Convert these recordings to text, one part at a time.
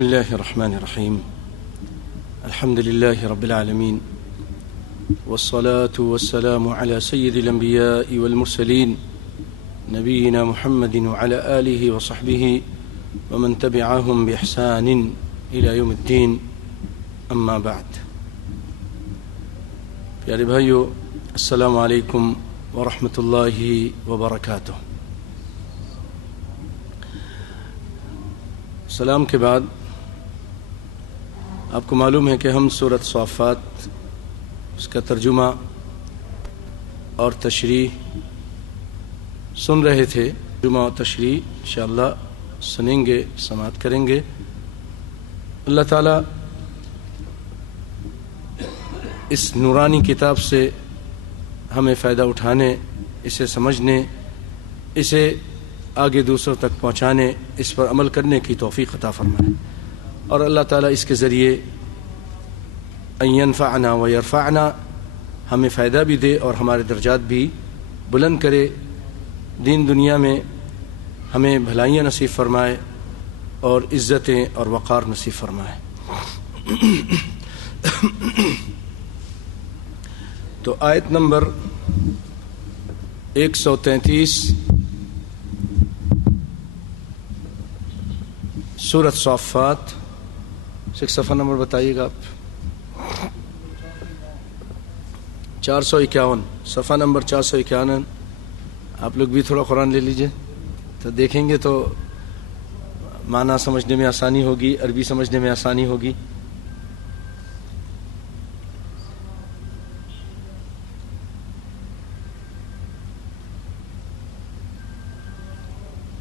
بسم الله الرحمن الرحيم الحمد لله رب العالمين والصلاة والسلام على سيد الأنبياء والمرسلين نبينا محمد وعلى آله وصحبه ومن تبعهم بإحسان إلى يوم الدين أما بعد پیارے بھائیو، السلام علیکم ورحمۃ اللہ وبرکاتہ۔ سلام کے بعد آپ کو معلوم ہے کہ ہم سورۃ صافات اس کا ترجمہ اور تشریح سن رہے تھے۔ ترجمہ اور تشریح انشاءاللہ سنیں گے، سماعت کریں گے۔ اللہ تعالیٰ اس نورانی کتاب سے ہمیں فائدہ اٹھانے، اسے سمجھنے، اسے آگے دوسروں تک پہنچانے، اس پر عمل کرنے کی توفیق عطا فرمائے، اور اللہ تعالیٰ اس کے ذریعے ان ینفعنا و یرفعنا، ہمیں فائدہ بھی دے اور ہمارے درجات بھی بلند کرے، دین دنیا میں ہمیں بھلائیاں نصیب فرمائے اور عزتیں اور وقار نصیب فرمائے۔ تو آیت نمبر 133 سورۃ صافات سے صفحہ نمبر بتائیے گا آپ۔ 451 صفحہ نمبر 451۔ آپ لوگ بھی تھوڑا قرآن لے لیجئے تو دیکھیں گے تو معنی سمجھنے میں آسانی ہوگی، عربی سمجھنے میں آسانی ہوگی۔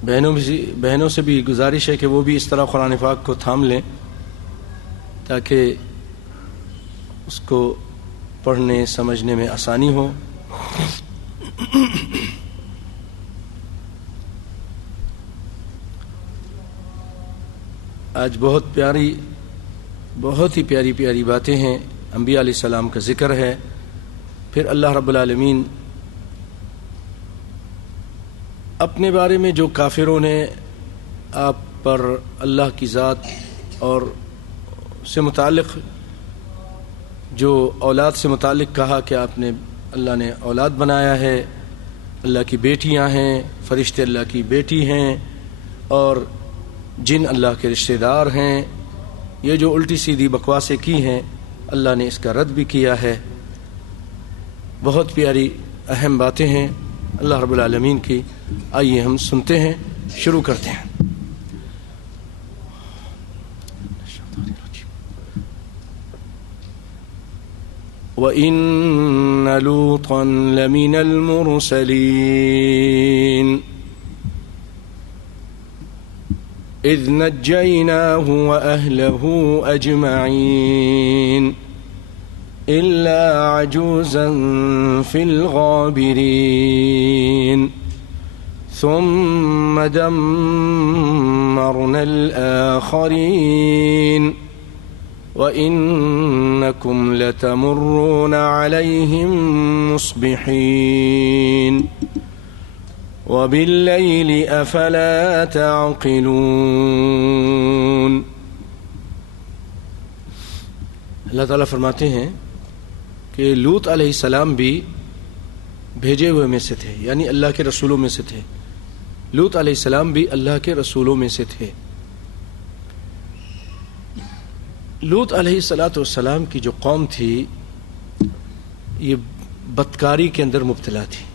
بہنوں سے بھی گزارش ہے کہ وہ بھی اس طرح قرآن پاک کو تھام لیں تاکہ اس کو پڑھنے سمجھنے میں آسانی ہو۔ آج بہت ہی پیاری باتیں ہیں، انبیاء علیہ السلام کا ذکر ہے، پھر اللہ رب العالمین اپنے بارے میں جو کافروں نے آپ پر اللہ کی ذات اور سے متعلق جو اولاد سے متعلق کہا کہ اللہ نے اولاد بنایا ہے، اللہ کی بیٹیاں ہیں، فرشتے اللہ کی بیٹی ہیں اور جن اللہ کے رشتہ دار ہیں، یہ جو الٹی سیدھی بکواسیں کی ہیں اللہ نے اس کا رد بھی کیا ہے۔ بہت پیاری اہم باتیں ہیں اللہ رب العالمین کی۔ آئیے ہم سنتے ہیں، شروع کرتے ہیں۔ وَإِنَّ لُوطًا لَمِنَ الْمُرْسَلِينَ إِذْ نَجَّيْنَاهُ وَأَهْلَهُ أَجْمَعِينَ إِلَّا عَجُوزًا فِي الْغَابِرِينَ ثُمَّ دَمَّرْنَا الْآخَرِينَ وَإِنَّكُمْ لَتَمُرُّونَ عَلَيْهِمْ مُصْبِحِينَ وَبِاللَّيْلِ أَفَلَا تَعْقِلُونَ۔ اللہ تعالیٰ فرماتے ہیں کہ لوط علیہ السلام بھی بھیجے ہوئے میں سے تھے، یعنی اللہ کے رسولوں میں سے تھے۔ لوط علیہ السلام بھی اللہ کے رسولوں میں سے تھے۔ لوط علیہ السلام کی جو قوم تھی یہ بدکاری کے اندر مبتلا تھی،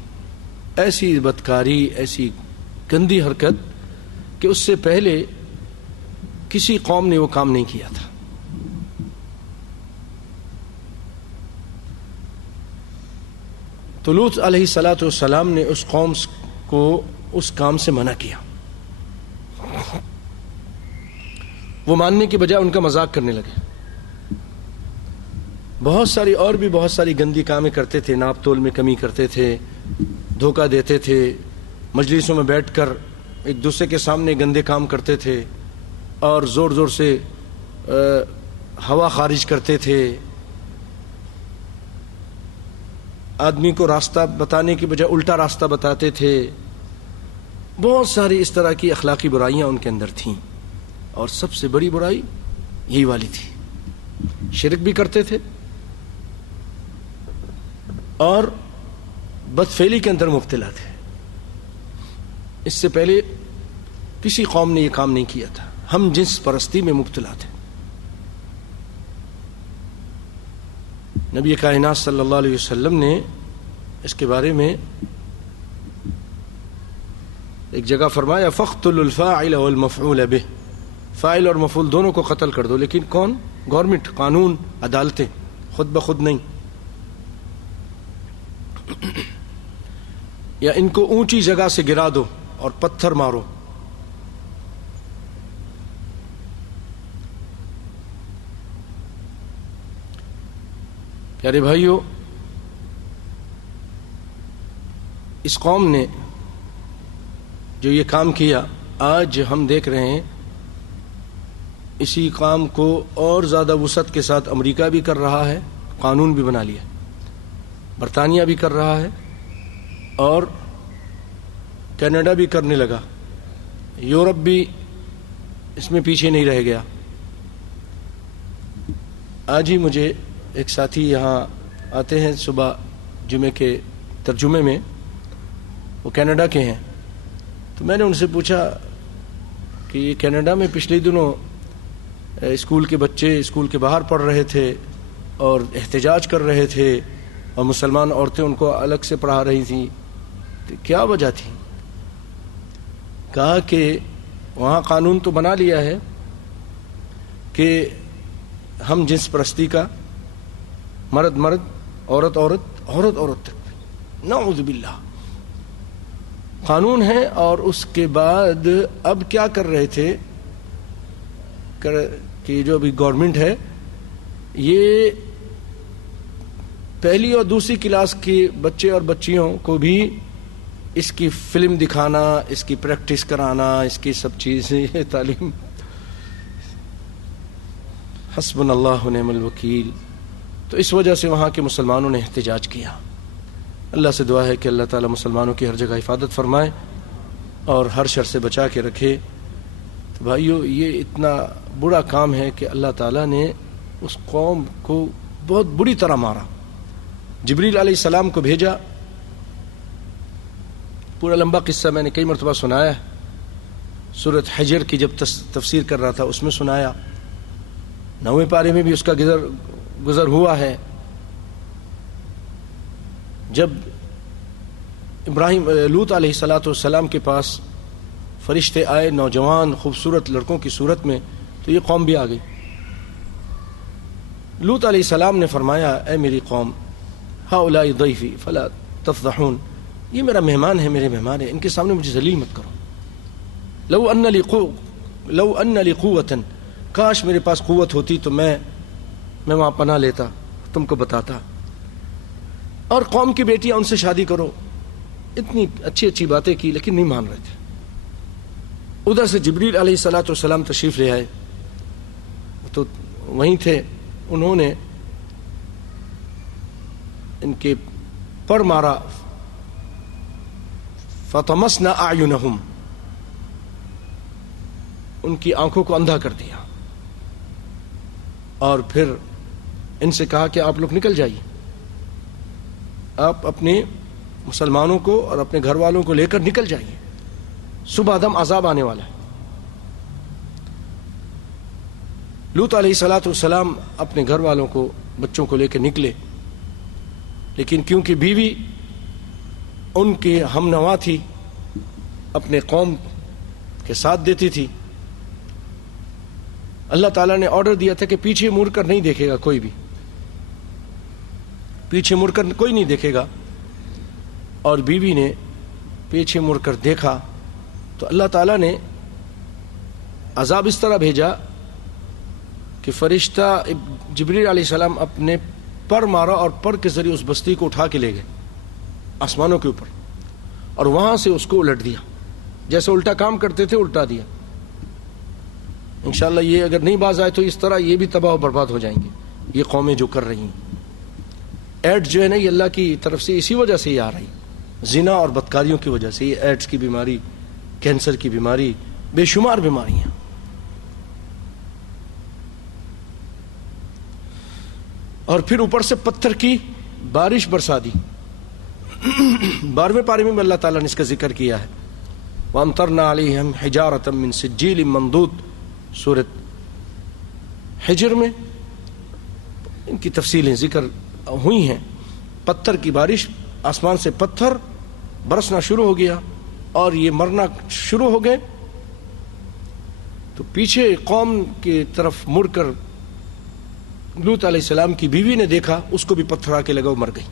ایسی بدکاری، ایسی گندی حرکت کہ اس سے پہلے کسی قوم نے وہ کام نہیں کیا تھا۔ تو لوط علیہ السلام نے اس قوم کو اس کام سے منع کیا، وہ ماننے کے بجائے ان کا مذاق کرنے لگے۔ بہت ساری گندی کامیں کرتے تھے، ناپ تول میں کمی کرتے تھے، دھوکہ دیتے تھے، مجلسوں میں بیٹھ کر ایک دوسرے کے سامنے گندے کام کرتے تھے اور زور زور سے ہوا خارج کرتے تھے، آدمی کو راستہ بتانے کی بجائے الٹا راستہ بتاتے تھے۔ بہت ساری اس طرح کی اخلاقی برائیاں ان کے اندر تھیں۔ اور سب سے بڑی برائی یہی والی تھی. شرک بھی کرتے تھے اور بدفعلی کے اندر مبتلا تھے. اس سے پہلے کسی قوم نے یہ کام نہیں کیا تھا. ہم جنس پرستی میں مبتلا تھے. نبی کائنات صلی اللہ علیہ وسلم نے اس کے بارے میں ایک جگہ فرمایا فاقتلوا الفاعل والمفعول به. فاعل اور مفعول دونوں کو قتل کر دو. لیکن کون؟ گورنمنٹ، قانون، عدالتیں، خود بخود نہیں. یا ان کو اونچی جگہ سے گرا دو اور پتھر مارو. پیارے بھائیو، اس قوم نے جو یہ کام کیا، آج ہم دیکھ رہے ہیں اسی کام کو اور زیادہ وسعت کے ساتھ امریکہ بھی کر رہا ہے، قانون بھی بنا لیا. برطانیہ بھی کر رہا ہے اور کینیڈا بھی کرنے لگا. یورپ بھی اس میں پیچھے نہیں رہ گیا. آج ہی مجھے ایک ساتھی یہاں آتے ہیں صبح جمعے کے ترجمے میں، وہ کینیڈا کے ہیں. تو میں نے ان سے پوچھا کہ یہ کینیڈا میں پچھلے دنوں اسکول کے بچے اسکول کے باہر پڑھ رہے تھے اور احتجاج کر رہے تھے اور مسلمان عورتیں ان کو الگ سے پڑھا رہی تھیں، تو کیا وجہ تھی؟ کہا کہ وہاں قانون تو بنا لیا ہے کہ ہم جنس پرستی کا، مرد مرد، عورت عورت، عورت عورت تک، نعوذ باللہ قانون ہے. اور اس کے بعد اب کیا کر رہے تھے کہ جو ابھی گورنمنٹ ہے یہ پہلی اور دوسری کلاس کے بچے اور بچیوں کو بھی اس کی فلم دکھانا، اس کی پریکٹس کرانا، اس کی سب چیزیں تعلیم. حسبنا اللہ ونعم الوکیل. تو اس وجہ سے وہاں کے مسلمانوں نے احتجاج کیا. اللہ سے دعا ہے کہ اللہ تعالیٰ مسلمانوں کی ہر جگہ حفاظت فرمائے اور ہر شر سے بچا کے رکھے. تو بھائیو، یہ اتنا برا کام ہے کہ اللہ تعالیٰ نے اس قوم کو بہت بری طرح مارا. جبریل علیہ السلام کو بھیجا. پورا لمبا قصہ میں نے کئی مرتبہ سنایا. سورۃ حجر کی جب تفسیر کر رہا تھا اس میں سنایا. 9ویں پارے میں بھی اس کا گزر ہوا ہے. جب لوط علیہ السلام کے پاس فرشتے آئے، نوجوان خوبصورت لڑکوں کی صورت میں، تو یہ قوم بھی آ گئی. لوط علیہ السلام نے فرمایا اے میری قوم، ہؤلاء ضیفی فلا تفضحون، یہ میرا مہمان ہے، میرے مہمان ہیں، ان کے سامنے مجھے ذلیل مت کرو. لو ان لی قوۃ، کاش میرے پاس قوت ہوتی تو میں وہاں پناہ لیتا، تم کو بتاتا. اور قوم کی بیٹیاں ان سے شادی کرو. اتنی اچھی اچھی باتیں کی لیکن نہیں مان رہے تھے. ادھر سے جبریل علیہ السلام تشریف لے آئے تو وہیں تھے. انہوں نے ان کے پر مارا. فطمسنا اعینہم، ان کی آنکھوں کو اندھا کر دیا. اور پھر ان سے کہا کہ آپ لوگ نکل جائیے، آپ اپنے مسلمانوں کو اور اپنے گھر والوں کو لے کر نکل جائیے، صبح دم عذاب آنے والا ہے. لوط علیہ السلام اپنے گھر والوں کو، بچوں کو لے کے نکلے. لیکن کیونکہ بیوی ان کی ہم نوا تھی، اپنے قوم کے ساتھ دیتی تھی، اللہ تعالیٰ نے آرڈر دیا تھا کہ پیچھے مڑ کر نہیں دیکھے گا کوئی بھی، پیچھے مڑ کر کوئی نہیں دیکھے گا. اور بیوی نے پیچھے مڑ کر دیکھا تو اللہ تعالیٰ نے عذاب اس طرح بھیجا کہ فرشتہ جبریل علیہ السلام اپنے پر مارا اور پر کے ذریعے اس بستی کو اٹھا کے لے گئے آسمانوں کے اوپر، اور وہاں سے اس کو الٹ دیا. جیسے الٹا کام کرتے تھے الٹا دیا. انشاءاللہ یہ اگر نہیں باز آئے تو اس طرح یہ بھی تباہ و برباد ہو جائیں گے. یہ قومیں جو کر رہی ہیں، ایڈز جو ہے نا، یہ اللہ کی طرف سے اسی وجہ سے یہ آ رہی، زنا اور بدکاریوں کی وجہ سے. یہ ایڈز کی بیماری، کینسر کی بیماری، بے شمار بیماریاں. اور پھر اوپر سے پتھر کی بارش برسا دی. 12ویں پارے میں بھی اللہ تعالیٰ نے اس کا ذکر کیا ہے. وَأَمْطَرْنَا عَلَيْهِمْ حِجَارَةً مِّن سِجِّيلٍ مَّنضُودٍ. سورۃ حجر میں ان کی تفصیلیں ذکر ہوئی ہیں. پتھر کی بارش، آسمان سے پتھر برسنا شروع ہو گیا اور یہ مرنا شروع ہو گئے. تو پیچھے قوم کی طرف مڑ کر لوط علیہ السلام کی بیوی نے دیکھا، اس کو بھی پتھر آ کے لگا، وہ مر گئی.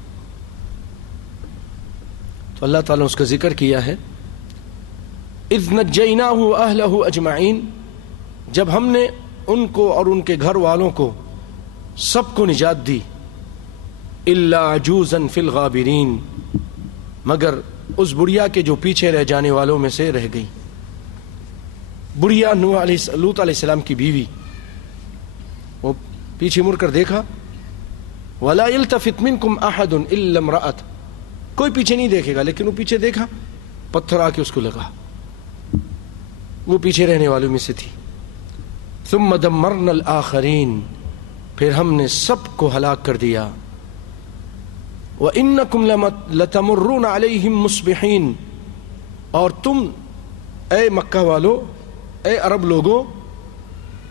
تو اللہ تعالیٰ نے اس کا ذکر کیا ہے اذ نجیناہ واہلہ اجمعین، جب ہم نے ان کو اور ان کے گھر والوں کو سب کو نجات دی. الا عجوزا فی الغابرین، مگر اس بڑھیا کے جو پیچھے رہ جانے والوں میں سے رہ گئی. بڑھیا لوط علیہ السلام کی بیوی، وہ پیچھے مڑ کر دیکھا. ولا یلتفت منکم احد الا امرأۃ، کوئی پیچھے نہیں دیکھے گا، لیکن وہ پیچھے دیکھا، پتھر آ کے اس کو لگا، وہ پیچھے رہنے والوں میں سے تھی. ثم دمرنا الآخرین، پھر ہم نے سب کو ہلاک کر دیا. وَإِنَّكُمْ لَتَمُرُّونَ عَلَيْهِمْ مُصْبِحِينَ، اور تم اے مکہ والو، اے عرب لوگوں،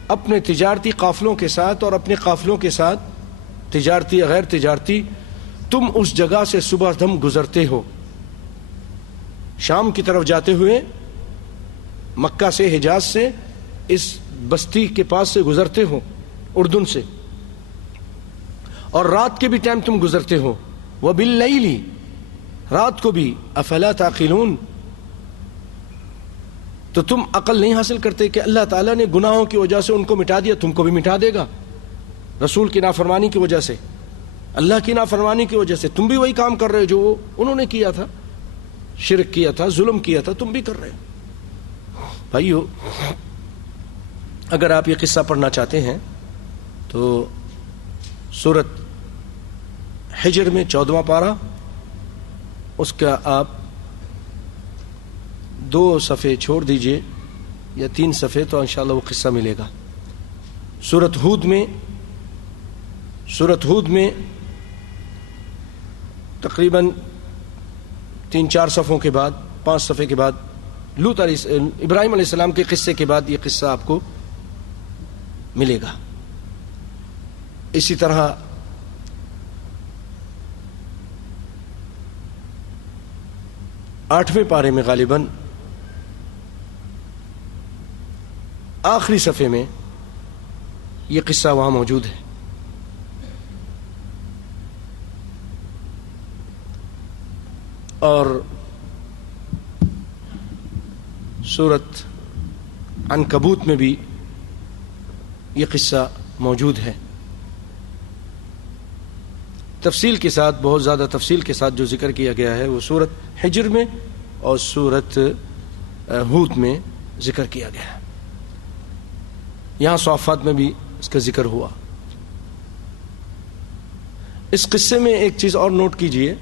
اپنے تجارتی قافلوں کے ساتھ اور اپنے قافلوں کے ساتھ، تجارتی یا غیر تجارتی، تم اس جگہ سے صبح دم گزرتے ہو. شام کی طرف جاتے ہوئے مکہ سے، حجاز سے، اس بستی کے پاس سے گزرتے ہو، اردن سے، اور رات کے بھی ٹائم تم گزرتے ہو. وَبِاللَّيْلِ، رات کو بھی. افلا تعقلون، تو تم عقل نہیں حاصل کرتے کہ اللہ تعالیٰ نے گناہوں کی وجہ سے ان کو مٹا دیا، تم کو بھی مٹا دے گا. رسول کی نافرمانی کی وجہ سے، اللہ کی نافرمانی کی وجہ سے تم بھی وہی کام کر رہے ہو جو انہوں نے کیا تھا، شرک کیا تھا، ظلم کیا تھا، تم بھی کر رہے ہو. بھائیو، اگر آپ یہ قصہ پڑھنا چاہتے ہیں تو سورۃ حجر میں 14واں پارہ، اس کا آپ 2 صفحے چھوڑ دیجئے یا 3 صفحے، تو انشاءاللہ وہ قصہ ملے گا. سورۃ ہود میں تقریباً 3-4 صفحوں کے بعد، 5 صفحے کے بعد، ابراہیم علیہ السلام کے قصے کے بعد یہ قصہ آپ کو ملے گا. اسی طرح آٹھویں پارے میں غالباً آخری صفحے میں یہ قصہ وہاں موجود ہے. اور سورۃ عنکبوت میں بھی یہ قصہ موجود ہے، تفصیل کے ساتھ، بہت زیادہ تفصیل کے ساتھ جو ذکر کیا گیا ہے وہ سورۃ حجر میں اور سورۃ ہود میں ذکر کیا گیا ہے. یہاں صافات میں بھی اس کا ذکر ہوا. اس قصے میں ایک چیز اور نوٹ کیجئے،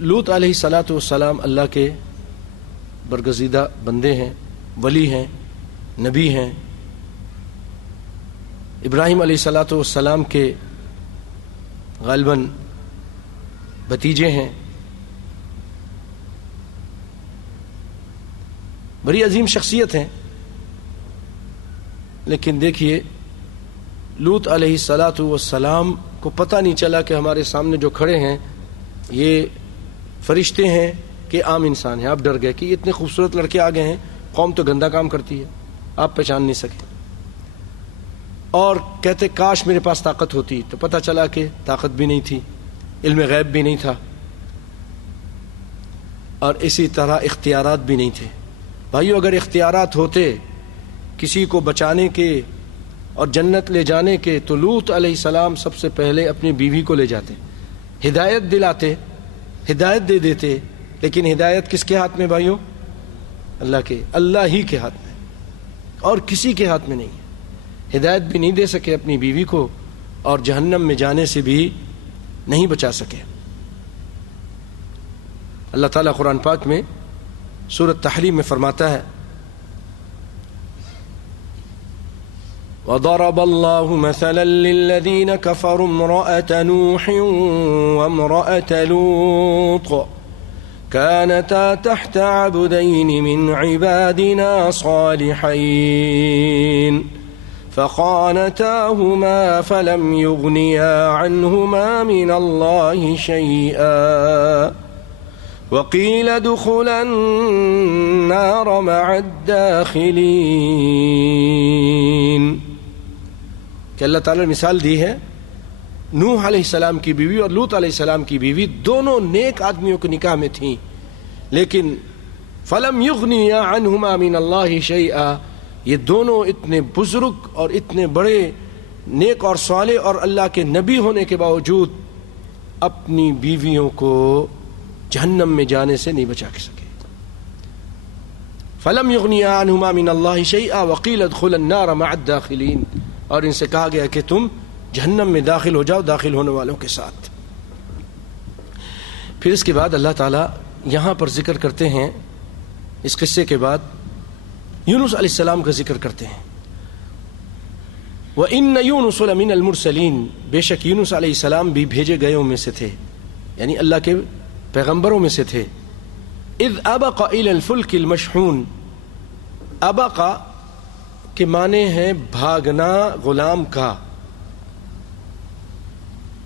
لوط علیہ السلام اللہ کے برگزیدہ بندے ہیں، ولی ہیں، نبی ہیں. ابراہیم علیہ السلام کے غالباً بھتیجے ہیں. بڑی عظیم شخصیت ہیں. لیکن دیکھیے، لوط علیہ السلام کو پتہ نہیں چلا کہ ہمارے سامنے جو کھڑے ہیں یہ فرشتے ہیں کہ عام انسان ہیں. آپ ڈر گئے کہ اتنے خوبصورت لڑکے آ گئے ہیں، قوم تو گندا کام کرتی ہے، آپ پہچان نہیں سکے. اور کہتے کاش میرے پاس طاقت ہوتی، تو پتہ چلا کہ طاقت بھی نہیں تھی، علم غیب بھی نہیں تھا، اور اسی طرح اختیارات بھی نہیں تھے. بھائیو، اگر اختیارات ہوتے کسی کو بچانے کے اور جنت لے جانے کے تو لوط علیہ السلام سب سے پہلے اپنی بیوی کو لے جاتے، ہدایت دلاتے، ہدایت دے دیتے. لیکن ہدایت کس کے ہاتھ میں بھائیو؟ اللہ ہی کے ہاتھ میں، اور کسی کے ہاتھ میں نہیں ہے. ہدایت بھی نہیں دے سکے اپنی بیوی کو، اور جہنم میں جانے سے بھی نہیں بچا سکے. اللہ تعالیٰ قرآن پاک میں سورۃ تحریم میں فرماتا ہے وضرب الله مثلا للذين كفروا امرأة نوح وامرأة لوط كانتا تحت عبدين من عبادنا صالحين فخانتاهما فلم يغنيا عنهما من الله شيئا وقيل ادخلا النار مع الداخلين. کہ اللہ تعالیٰ نے مثال دی ہے نوح علیہ السلام کی بیوی اور لوط علیہ السلام کی بیوی، دونوں نیک آدمیوں کے نکاح میں تھیں، لیکن فلم یغنیا عنہما من اللہ شیئا، یہ دونوں اتنے بزرگ اور اتنے بڑے نیک اور صالح اور اللہ کے نبی ہونے کے باوجود اپنی بیویوں کو جہنم میں جانے سے نہیں بچا سکے. فلم یغنیا عنہما من اللہ شیئا وقیل ادخلا النار مع الداخلین، اور ان سے کہا گیا کہ تم جہنم میں داخل ہو جاؤ داخل ہونے والوں کے ساتھ. پھر اس کے بعد اللہ تعالیٰ یہاں پر ذکر کرتے ہیں، اس قصے کے بعد یونس علیہ السلام کا ذکر کرتے ہیں. وَإِنَّ يُونُسَ لَمِنَ الْمُرْسَلِينَ، بے شک یونس علیہ السلام بھی بھیجے گئےوں میں سے تھے، یعنی اللہ کے پیغمبروں میں سے تھے. اذ ابق الى الفلک المشحون، ابق کے معنی ہے بھاگنا غلام کا،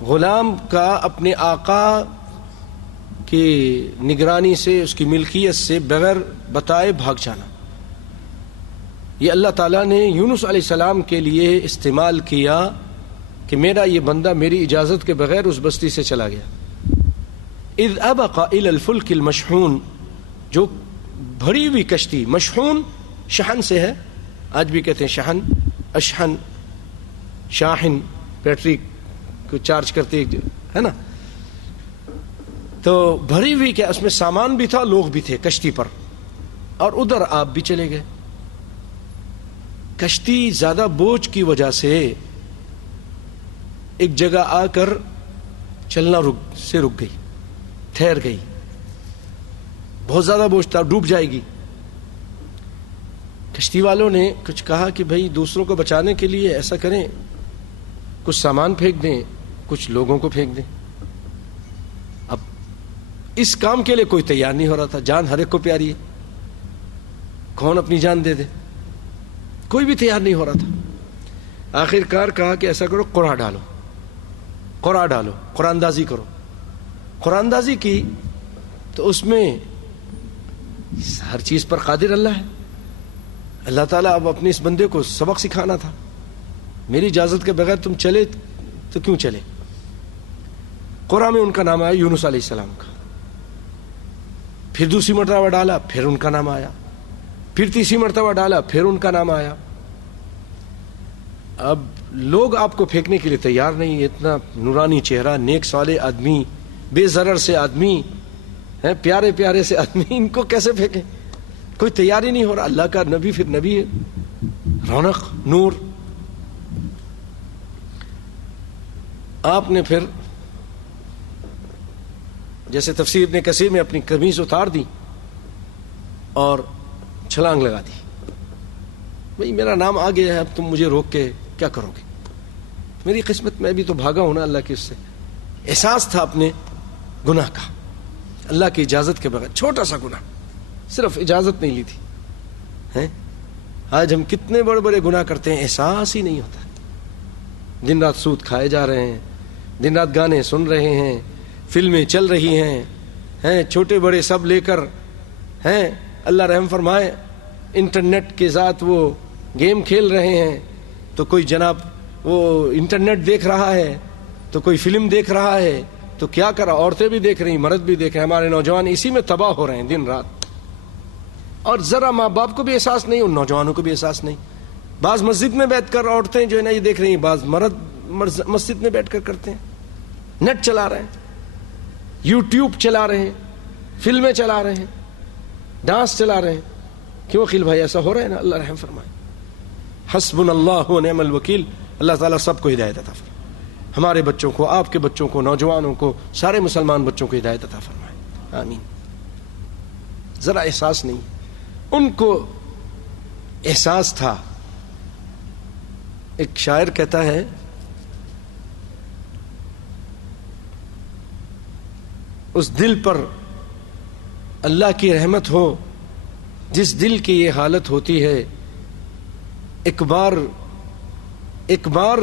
غلام کا اپنے آقا کی نگرانی سے، اس کی ملکیت سے بغیر بتائے بھاگ جانا. یہ اللہ تعالیٰ نے یونس علیہ السلام کے لیے استعمال کیا کہ میرا یہ بندہ میری اجازت کے بغیر اس بستی سے چلا گیا. اذ ابق الى الفلک المشحون، جو بھری ہوئی کشتی، مشحون شحن سے ہے، آج بھی کہتے ہیں شحن، اشحن، شاحن، بیٹری کو چارج کرتے ہے نا، تو بھری ہوئی کہ اس میں سامان بھی تھا، لوگ بھی تھے کشتی پر، اور ادھر آپ بھی چلے گئے. کشتی زیادہ بوجھ کی وجہ سے ایک جگہ آ کر چلنا رک گئی، ٹھہر گئی، بہت زیادہ بوجھ تھا، ڈوب جائے گی. کشتی والوں نے کچھ کہا کہ بھائی دوسروں کو بچانے کے لیے ایسا کریں، کچھ سامان پھینک دیں، کچھ لوگوں کو پھینک دیں. اب اس کام کے لیے کوئی تیار نہیں ہو رہا تھا، جان ہر ایک کو پیاری ہے، کون اپنی جان دے دے، کوئی بھی تیار نہیں ہو رہا تھا. آخر کار کہا کہ ایسا کرو، قرعہ ڈالو، قرآن اندازی کرو. قرآن اندازی کی تو اس میں ہر چیز پر قادر اللہ ہے. اللہ تعالیٰ اب اپنے اس بندے کو سبق سکھانا تھا، میری اجازت کے بغیر تم چلے تو کیوں چلے. قرآن میں ان کا نام آیا یونس علیہ السلام کا، پھر دوسری مرتبہ ڈالا، پھر ان کا نام آیا، پھر تیسری مرتبہ ڈالا، پھر ان کا نام آیا. اب لوگ آپ کو پھینکنے کے لیے تیار نہیں، اتنا نورانی چہرہ، نیک صالح آدمی، بے ضرر سے آدمی ہیں، پیارے پیارے سے آدمی، ان کو کیسے پھینکیں؟ کوئی تیاری نہیں ہو رہا. اللہ کا نبی پھر نبی ہے، رونق، نور. آپ نے پھر جیسے تفسیر ابن کثیر میں اپنی قمیض اتار دی اور چھلانگ لگا دی. بھئی میرا نام آ گیا ہے، اب تم مجھے روک کے کیا کرو گے؟ میری قسمت، میں بھی تو بھاگا ہوں نا اللہ کے اس سے. احساس تھا اپنے گناہ کا، اللہ کی اجازت کے بغیر، چھوٹا سا گناہ، صرف اجازت نہیں لی تھی. آج ہم کتنے بڑے بڑے گناہ کرتے ہیں، احساس ہی نہیں ہوتا. دن رات سود کھائے جا رہے ہیں، دن رات گانے سن رہے ہیں، فلمیں چل رہی ہیں، چھوٹے بڑے سب لے کر اللہ رحم فرمائے انٹرنیٹ کے ذات وہ گیم کھیل رہے ہیں. تو کوئی جناب وہ انٹرنیٹ دیکھ رہا ہے، تو کوئی فلم دیکھ رہا ہے، تو کیا کرا، عورتیں بھی دیکھ رہی، مرد بھی دیکھ رہے ہیں. ہمارے نوجوان اسی میں تباہ ہو رہے ہیں دن رات، اور ذرا ماں باپ کو بھی احساس نہیں، ان نوجوانوں کو بھی احساس نہیں. بعض مسجد میں بیٹھ کر عورتیں جو ہے نا یہ دیکھ رہی ہیں، بعض مرد مسجد میں بیٹھ کر کرتے ہیں، نیٹ چلا رہے ہیں، یوٹیوب چلا رہے ہیں، فلمیں چلا رہے ہیں، ڈانس چلا رہے ہیں. کیوں عقیل بھائی ایسا ہو رہا ہے نا؟ اللہ رحم فرمائے. حسبنا اللہ و نعم الوکیل. اللہ تعالیٰ سب کو ہدایت عطا فرمائے، ہمارے بچوں کو، آپ کے بچوں کو، نوجوانوں کو، سارے مسلمان بچوں کو ہدایت عطا فرمائے، آمین. ذرا احساس نہیں، ان کو احساس تھا ایک شاعر کہتا ہے اس دل پر اللہ کی رحمت ہو جس دل کی یہ حالت ہوتی ہے، ایک بار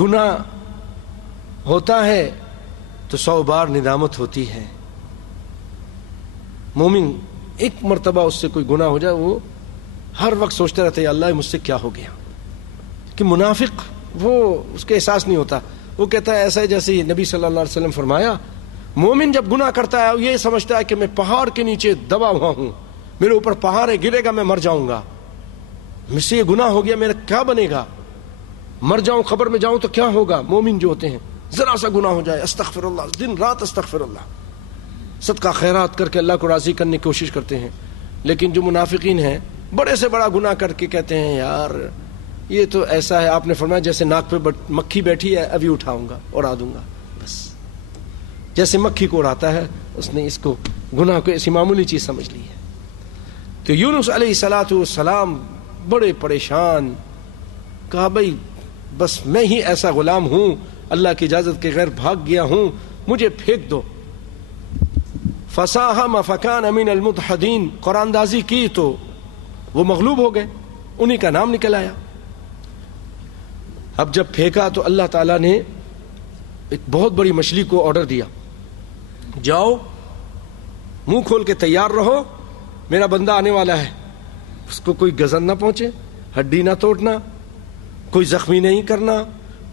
گناہ ہوتا ہے تو 100 بار ندامت ہوتی ہے۔ مومن ایک مرتبہ اس سے کوئی گناہ ہو جائے وہ ہر وقت سوچتا رہتا ہے یا اللہ مجھ سے کیا ہو گیا۔ کہ منافق وہ اس کے احساس نہیں ہوتا، وہ کہتا ہے ایسا ہے جیسے نبی صلی اللہ علیہ وسلم فرمایا مومن جب گناہ کرتا ہے یہ سمجھتا ہے کہ میں پہاڑ کے نیچے دبا ہوا ہوں، میرے اوپر پہاڑ ہے، گرے گا میں مر جاؤں گا، مجھ سے یہ گناہ ہو گیا، میرا کیا بنے گا، مر جاؤں قبر میں جاؤں تو کیا ہوگا۔ مومن جو ہوتے ہیں ذرا سا گناہ ہو جائے استغفر اللہ، دن رات استغفر اللہ، صدقہ خیرات کر کے اللہ کو راضی کرنے کی کوشش کرتے ہیں۔ لیکن جو منافقین ہیں بڑے سے بڑا گناہ کر کے کہتے ہیں یار یہ تو ایسا ہے، آپ نے فرمایا جیسے ناک پہ مکھی بیٹھی ہے ابھی اٹھاؤں گا اڑا دوں گا، بس جیسے مکھی کو اڑاتا ہے اس نے اس کو گناہ کو ایسی معمولی چیز سمجھ لی ہے۔ تو یونس علیہ السلام بڑے پریشان، کہا بھائی بس میں ہی ایسا غلام ہوں، اللہ کی اجازت کے غیر بھاگ گیا ہوں، مجھے پھینک دو۔ فساہم فکان من المدحدین، قرآن اندازی کی تو وہ مغلوب ہو گئے، انہی کا نام نکل آیا۔ اب جب پھینکا تو اللہ تعالیٰ نے ایک بہت بڑی مچھلی کو آرڈر دیا، جاؤ منہ کھول کے تیار رہو، میرا بندہ آنے والا ہے، اس کو کوئی گزن نہ پہنچے، ہڈی نہ توڑنا، کوئی زخمی نہیں کرنا،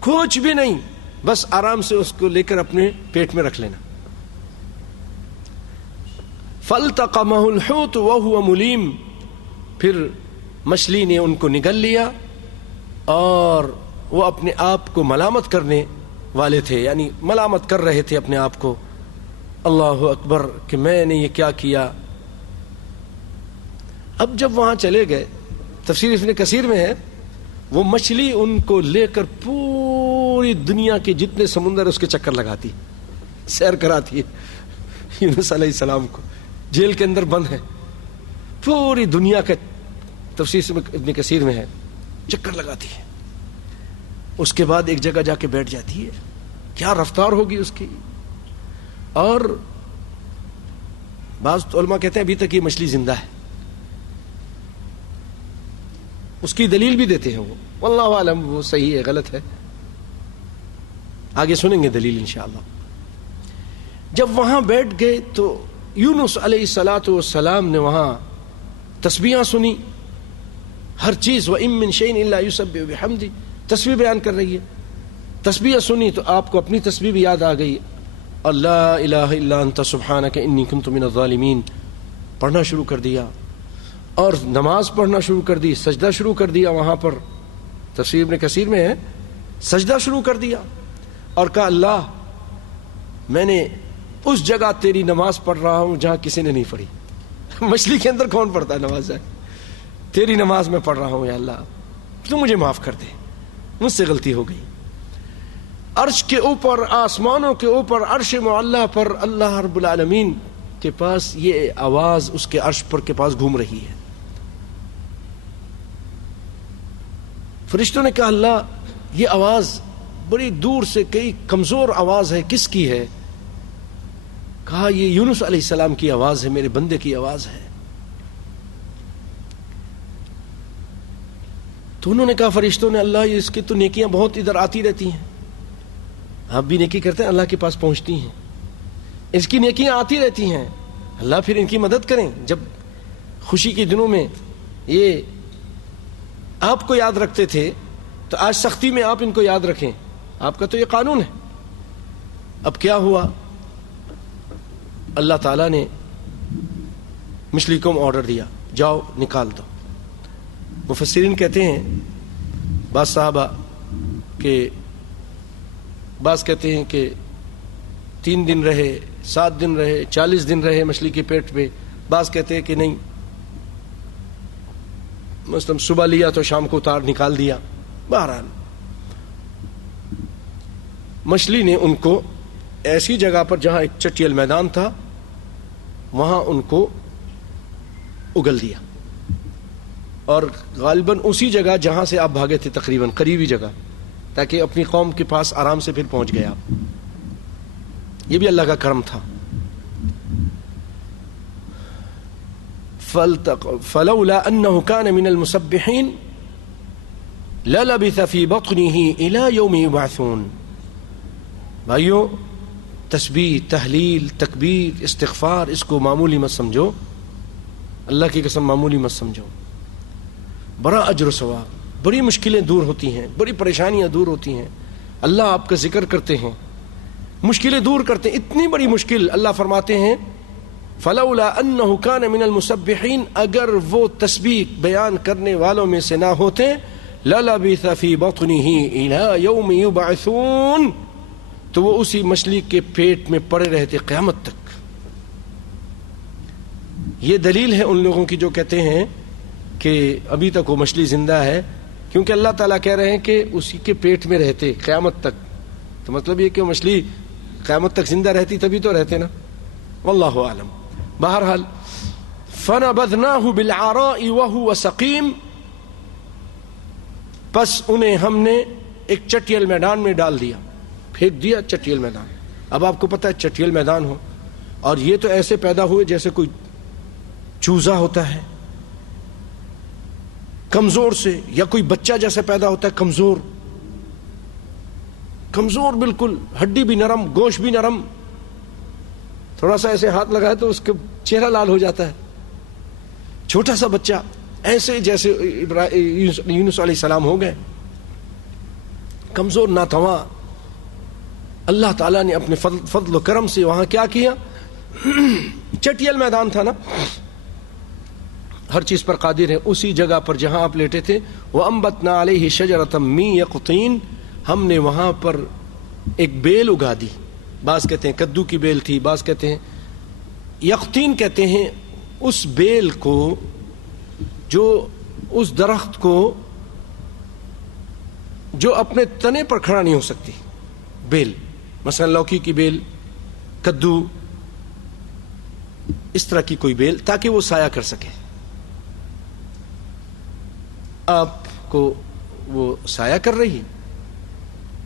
کچھ بھی نہیں، بس آرام سے اس کو لے کر اپنے پیٹ میں رکھ لینا۔ فَالْتَقَمَهُ الْحُوتُ وَهُوَ مُلِيمٌ، پھر مچھلی نے ان کو نگل لیا اور وہ اپنے آپ کو ملامت کرنے والے تھے، یعنی ملامت کر رہے تھے اپنے آپ کو، اللہ اکبر کہ میں نے یہ کیا کیا۔ اب جب وہاں چلے گئے، تفسیر ابن کثیر میں ہے وہ مچھلی ان کو لے کر پوری دنیا کے جتنے سمندر اس کے چکر لگاتی، سیر کراتی ہے یونس علیہ السلام کو، جیل کے اندر بند ہے، پوری دنیا کا تفسیر ابن کثیر میں ہے چکر لگاتی ہے، اس کے بعد ایک جگہ جا کے بیٹھ جاتی ہے، کیا رفتار ہوگی اس کی۔ اور بعض علماء کہتے ہیں ابھی تک یہ مچھلی زندہ ہے، اس کی دلیل بھی دیتے ہیں وہ، واللہ عالم وہ صحیح ہے غلط ہے، آگے سنیں گے دلیل انشاءاللہ۔ جب وہاں بیٹھ گئے تو یونس علیہ السلام نے وہاں تسبیحاں سنی، ہر چیز وَإِن مِّن شَيْءٍ إِلَّا يُسَبِّحُ بِحَمْدِهِ، تسبیح بیان کر رہی ہے، تسبیح سنی تو آپ کو اپنی تسبیح بھی یاد آ گئی، اللہ الہ الا انت سبحانک انی کنت من الظالمین پڑھنا شروع کر دیا، اور نماز پڑھنا شروع کر دی، سجدہ شروع کر دیا، وہاں پر تفسیر ابن کثیر میں ہے سجدہ شروع کر دیا، اور کہا اللہ میں نے اس جگہ تیری نماز پڑھ رہا ہوں جہاں کسی نے نہیں پڑھی، مچھلی کے اندر کون پڑھتا ہے نماز ہے، تیری نماز میں پڑھ رہا ہوں، یا اللہ تو مجھے معاف کر دے، مجھ سے غلطی ہو گئی۔ عرش کے اوپر، آسمانوں کے اوپر، عرش معلیٰ پر اللہ رب العالمین کے پاس یہ آواز اس کے عرش پر کے پاس گھوم رہی ہے۔ فرشتوں نے کہا اللہ یہ آواز بڑی دور سے کئی کمزور آواز ہے، کس کی ہے؟ کہا یہ یونس علیہ السلام کی آواز ہے، میرے بندے کی آواز ہے۔ تو انہوں نے کہا فرشتوں نے اللہ اس کی تو نیکیاں بہت ادھر آتی رہتی ہیں، آپ بھی نیکی کرتے ہیں اللہ کے پاس پہنچتی ہیں، اس کی نیکیاں آتی رہتی ہیں، اللہ پھر ان کی مدد کریں، جب خوشی کے دنوں میں یہ آپ کو یاد رکھتے تھے تو آج سختی میں آپ ان کو یاد رکھیں، آپ کا تو یہ قانون ہے۔ اب کیا ہوا، اللہ تعالیٰ نے مچھلی کو آرڈر دیا جاؤ نکال دو۔ مفسرین کہتے ہیں بعض صحابہ کہ بعض کہتے ہیں کہ 3 دن رہے، 7 دن رہے، 40 دن رہے مچھلی کے پیٹ پہ، بعض کہتے ہیں کہ نہیں مثلا صبح لیا تو شام کو اتار نکال دیا۔ بہرحال مچھلی نے ان کو ایسی جگہ پر جہاں ایک چٹیل میدان تھا وہاں ان کو اگل دیا، اور غالباً اسی جگہ جہاں سے آپ بھاگے تھے، تقریباً قریبی جگہ، تاکہ اپنی قوم کے پاس آرام سے پھر پہنچ گئے آپ. یہ بھی اللہ کا کرم تھا. فلولا انه كان من المسبحين للبث في بطنه الى يوم يبعثون. بھائیو، تسبیح، تحلیل، تکبیر، استغفار، اس کو معمولی مت سمجھو، اللہ کی قسم معمولی مت سمجھو. بڑا اجر و ثواب، بڑی مشکلیں دور ہوتی ہیں، بڑی پریشانیاں دور ہوتی ہیں. اللہ آپ کا ذکر کرتے ہیں، مشکلیں دور کرتے ہیں. اتنی بڑی مشکل اللہ فرماتے ہیں فلولا انه كان من المسبحين، اگر وہ تسبیح بیان کرنے والوں میں سے نہ ہوتے للبث في بطنه الى يوم يبعثون، تو وہ اسی مچھلی کے پیٹ میں پڑے رہتے قیامت تک. یہ دلیل ہے ان لوگوں کی جو کہتے ہیں کہ ابھی تک وہ مچھلی زندہ ہے، کیونکہ اللہ تعالیٰ کہہ رہے ہیں کہ اسی کے پیٹ میں رہتے قیامت تک. تو مطلب یہ کہ وہ مچھلی قیامت تک زندہ رہتی تبھی تو رہتے نا، واللہ اعلم. بہرحال فنبذناه بالعراء وهو سقيم، پس انہیں ہم نے ایک چٹیل میدان میں ڈال دیا، پھینک دیا چٹیل میدان. اب آپ کو پتہ ہے چٹیل میدان ہو، اور یہ تو ایسے پیدا ہوئے جیسے کوئی چوزا ہوتا ہے کمزور سے، یا کوئی بچہ جیسے پیدا ہوتا ہے کمزور کمزور بالکل، ہڈی بھی نرم، گوشت بھی نرم، تھوڑا سا ایسے ہاتھ لگائے تو اس کا چہرہ لال ہو جاتا ہے. چھوٹا سا بچہ، ایسے جیسے یونس علیہ السلام ہو گئے، کمزور ناتواں. اللہ تعالیٰ نے اپنے فضل و کرم سے وہاں کیا کیا، چٹیل میدان تھا نا، ہر چیز پر قادر ہے. اسی جگہ پر جہاں آپ لیٹے تھے، وَأَنبَتْنَا عَلَيْهِ شَجَرَةً مِّن يَقْطِينٍ، ہم نے وہاں پر ایک بیل اگا دی. بعض کہتے ہیں کدو کی بیل تھی، بعض کہتے ہیں یقطین کہتے ہیں اس بیل کو، جو اس درخت کو جو اپنے تنے پر کھڑا نہیں ہو سکتی، بیل، مثلا لوکی کی بیل، کدو، اس طرح کی کوئی بیل، تاکہ وہ سایہ کر سکے. آپ کو وہ سایہ کر رہی ہے.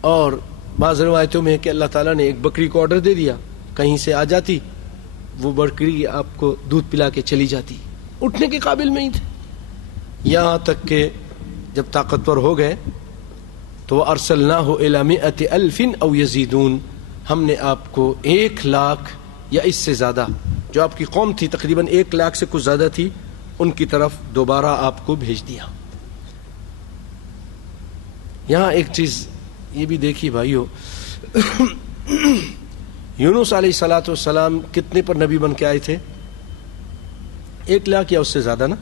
اور بعض روایتوں میں ہے کہ اللہ تعالیٰ نے ایک بکری کو آرڈر دے دیا، کہیں سے آ جاتی، وہ بکری آپ کو دودھ پلا کے چلی جاتی، اٹھنے کے قابل نہیں تھے. یہاں تک کہ جب طاقتور ہو گئے تو وَأَرْسَلْنَاهُ إِلَى 100,000 أَوْ يَزِيدُونَ، ہم نے آپ کو 1,00,000 یا اس سے زیادہ، جو آپ کی قوم تھی تقریباً 1,00,000 سے کچھ زیادہ تھی، ان کی طرف دوبارہ آپ کو بھیج دیا. یہاں ایک چیز یہ بھی دیکھی بھائیو، یونس علیہ الصلوۃ والسلام کتنے پر نبی بن کے آئے تھے؟ 1,00,000 یا اس سے زیادہ نا،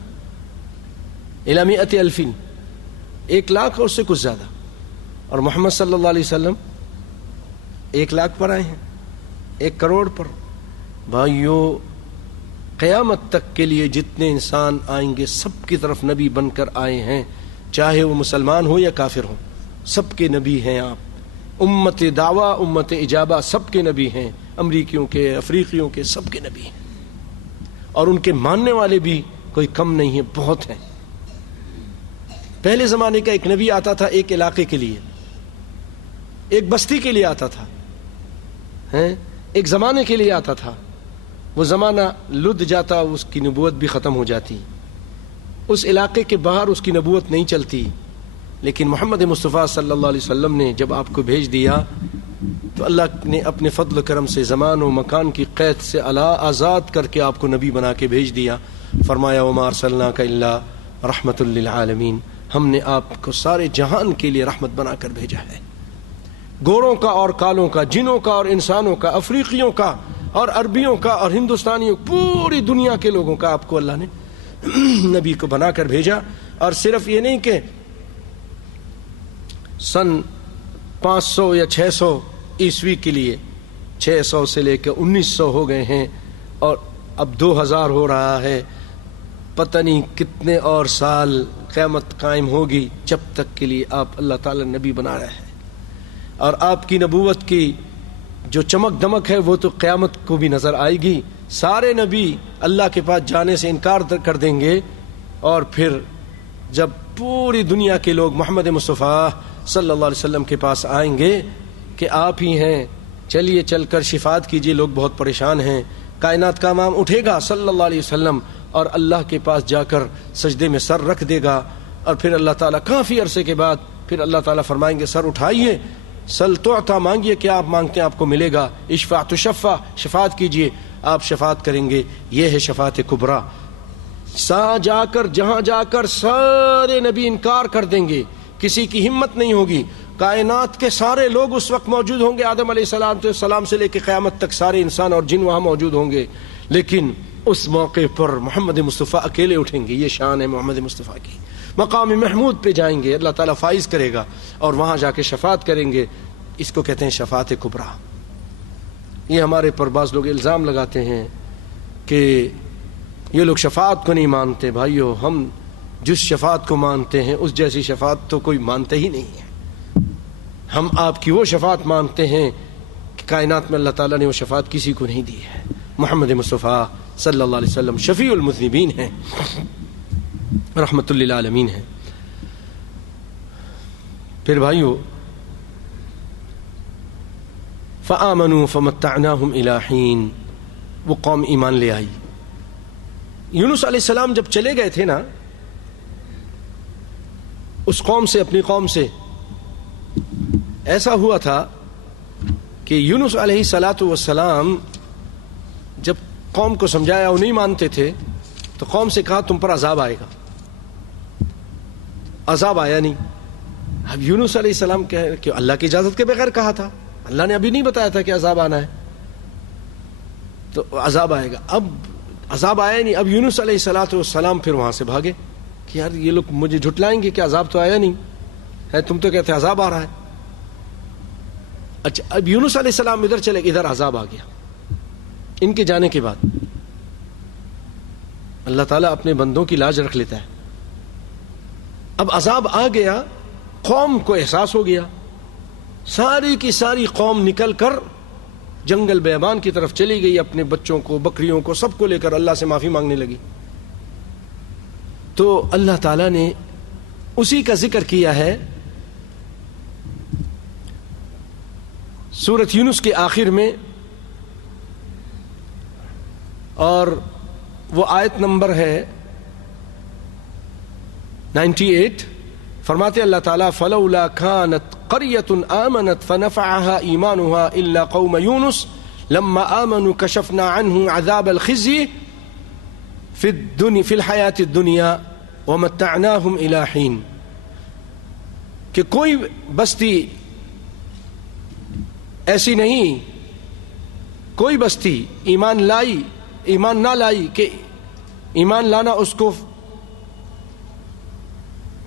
الی 100,000، 1,00,000 اور اس سے کچھ زیادہ. اور محمد صلی اللہ علیہ وسلم 1,00,000 پر آئے ہیں، 1,00,00,000 پر. بھائیو، قیامت تک کے لیے جتنے انسان آئیں گے سب کی طرف نبی بن کر آئے ہیں، چاہے وہ مسلمان ہو یا کافر ہو، سب کے نبی ہیں آپ. امت دعویٰ، امت اجابہ، سب کے نبی ہیں، امریکیوں کے، افریقیوں کے، سب کے نبی ہیں. اور ان کے ماننے والے بھی کوئی کم نہیں ہیں، بہت ہیں. پہلے زمانے کا ایک نبی آتا تھا ایک علاقے کے لیے، ایک بستی کے لیے آتا تھا، ایک زمانے کے لیے آتا تھا. وہ زمانہ لد جاتا، اس کی نبوت بھی ختم ہو جاتی، اس علاقے کے باہر اس کی نبوت نہیں چلتی. لیکن محمد مصطفیٰ صلی اللہ علیہ وسلم نے جب آپ کو بھیج دیا تو اللہ نے اپنے فضل و کرم سے زمان و مکان کی قید سے آزاد کر کے آپ کو نبی بنا کے بھیج دیا. فرمایا وما ارسلناک الا رحمۃ للعالمین، ہم نے آپ کو سارے جہان کے لیے رحمت بنا کر بھیجا ہے. گوروں کا اور کالوں کا، جنوں کا اور انسانوں کا، افریقیوں کا اور عربیوں کا اور ہندوستانیوں، پوری دنیا کے لوگوں کا آپ کو اللہ نے نبی کو بنا کر بھیجا. اور صرف یہ نہیں کہ سن 500 یا 600 عیسوی کے لیے، 600 سے لے کے 1900 ہو گئے ہیں اور اب 2000 ہو رہا ہے، پتہ نہیں کتنے اور سال قیامت قائم ہوگی جب تک کے لیے آپ اللہ تعالی نبی بنا رہے ہیں. اور آپ کی نبوت کی جو چمک دمک ہے وہ تو قیامت کو بھی نظر آئے گی. سارے نبی اللہ کے پاس جانے سے انکار کر دیں گے اور پھر جب پوری دنیا کے لوگ محمد مصطفیٰ صلی اللہ علیہ وسلم کے پاس آئیں گے کہ آپ ہی ہیں، چلیے چل کر شفاعت کیجیے، لوگ بہت پریشان ہیں، کائنات کا امام اٹھے گا صلی اللہ علیہ وسلم اور اللہ کے پاس جا کر سجدے میں سر رکھ دے گا، اور پھر اللہ تعالیٰ کافی عرصے کے بعد پھر اللہ تعالیٰ فرمائیں گے سر اٹھائیے، سل تعطیٰ، مانگیے کیا آپ مانگتے ہیں آپ کو ملے گا، اشفع تشفع، شفاعت کیجیے آپ شفاعت کریں گے۔ یہ ہے شفاعت کبریٰ۔ جہاں جا کر سارے نبی انکار کر دیں گے، کسی کی ہمت نہیں ہوگی، کائنات کے سارے لوگ اس وقت موجود ہوں گے، آدم علیہ السلام سے لے کے قیامت تک سارے انسان اور جن وہاں موجود ہوں گے، لیکن اس موقع پر محمد مصطفیٰ اکیلے اٹھیں گے۔ یہ شان ہے محمد مصطفیٰ کی۔ مقام محمود پہ جائیں گے، اللہ تعالیٰ فائز کرے گا اور وہاں جا کے شفاعت کریں گے۔ اس کو کہتے ہیں شفاعت کبریٰ۔ یہ ہمارے پر بعض لوگ الزام لگاتے ہیں کہ یہ لوگ شفاعت کو نہیں مانتے۔ بھائیو، ہم جس شفاعت کو مانتے ہیں اس جیسی شفاعت تو کوئی مانتے ہی نہیں ہے۔ ہم آپ کی وہ شفاعت مانتے ہیں کہ کائنات میں اللہ تعالیٰ نے وہ شفاعت کسی کو نہیں دی ہے۔ محمد مصطفیٰ صلی اللہ علیہ وسلم شفیع المذنبین ہیں، رحمت للعالمین ہیں۔ پھر بھائیو، فآمنوا فمتعناہم الی حین، وہ قوم ایمان لے آئی۔ یونس علیہ السلام جب چلے گئے تھے نا اس قوم سے، اپنی قوم سے، ایسا ہوا تھا کہ یونس علیہ السلام جب قوم کو سمجھایا، وہ نہیں مانتے تھے، تو قوم سے کہا تم پر عذاب آئے گا۔ عذاب آیا نہیں۔ اب یونس علیہ السلام کہ اللہ کی اجازت کے بغیر کہا تھا، اللہ نے ابھی نہیں بتایا تھا کہ عذاب آنا ہے، تو عذاب آئے گا۔ اب عذاب آیا نہیں۔ اب یونس علیہ السلام پھر وہاں سے بھاگے کہ یار یہ لوگ مجھے جھٹلائیں گے کہ عذاب تو آیا نہیں ہے، تم تو کہتے عذاب آ رہا ہے۔ اچھا، اب یونس علیہ السلام ادھر چلے، ادھر عذاب آ گیا۔ ان کے جانے کے بعد اللہ تعالیٰ اپنے بندوں کی لاج رکھ لیتا ہے۔ اب عذاب آ گیا، قوم کو احساس ہو گیا، ساری کی ساری قوم نکل کر جنگل بیابان کی طرف چلی گئی، اپنے بچوں کو، بکریوں کو، سب کو لے کر اللہ سے معافی مانگنے لگی۔ تو اللہ تعالیٰ نے اسی کا ذکر کیا ہے سورۃ یونس کے آخر میں، اور وہ آیت نمبر ہے 98۔ فرماتے اللہ تعالیٰ فلولا كانت قرية آمنت فنفعها إيمانها إلا قوم يونس لما آمنوا كشفنا عنهم عذاب الخزي في الحياة الدنيا ومتعناهم إلى حين، کہ کوئی بستی ایسی نہیں، کوئی بستی ایمان نہ لائی کہ ایمان لانا اس کو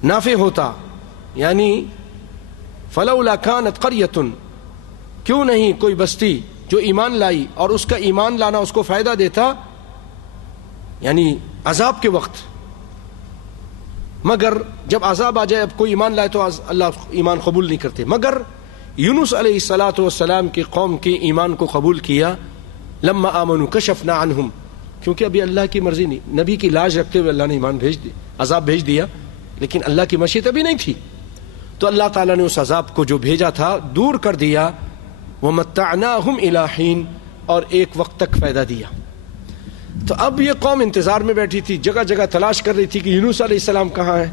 نافع ہوتا، یعنی فلولا كانت قرية، کیوں نہیں کوئی بستی جو ایمان لائی اور اس کا ایمان لانا اس کو فائدہ دیتا، یعنی عذاب کے وقت، مگر جب عذاب آ جائے اب کوئی ایمان لائے تو اللہ ایمان قبول نہیں کرتے، مگر یونس علیہ السلام کی قوم کے ایمان کو قبول کیا۔ لما آمنوا کشفنا عنہم، کیونکہ ابھی اللہ کی مرضی نہیں، نبی کی لاج رکھتے ہوئے اللہ نے ایمان عذاب بھیج دیا، لیکن اللہ کی مشیت ابھی نہیں تھی، تو اللہ تعالیٰ نے اس عذاب کو جو بھیجا تھا دور کر دیا۔ ومتعناہم الی حین، اور ایک وقت تک فائدہ دیا۔ تو اب یہ قوم انتظار میں بیٹھی تھی، جگہ جگہ تلاش کر رہی تھی کہ یونس علیہ السلام کہاں ہے۔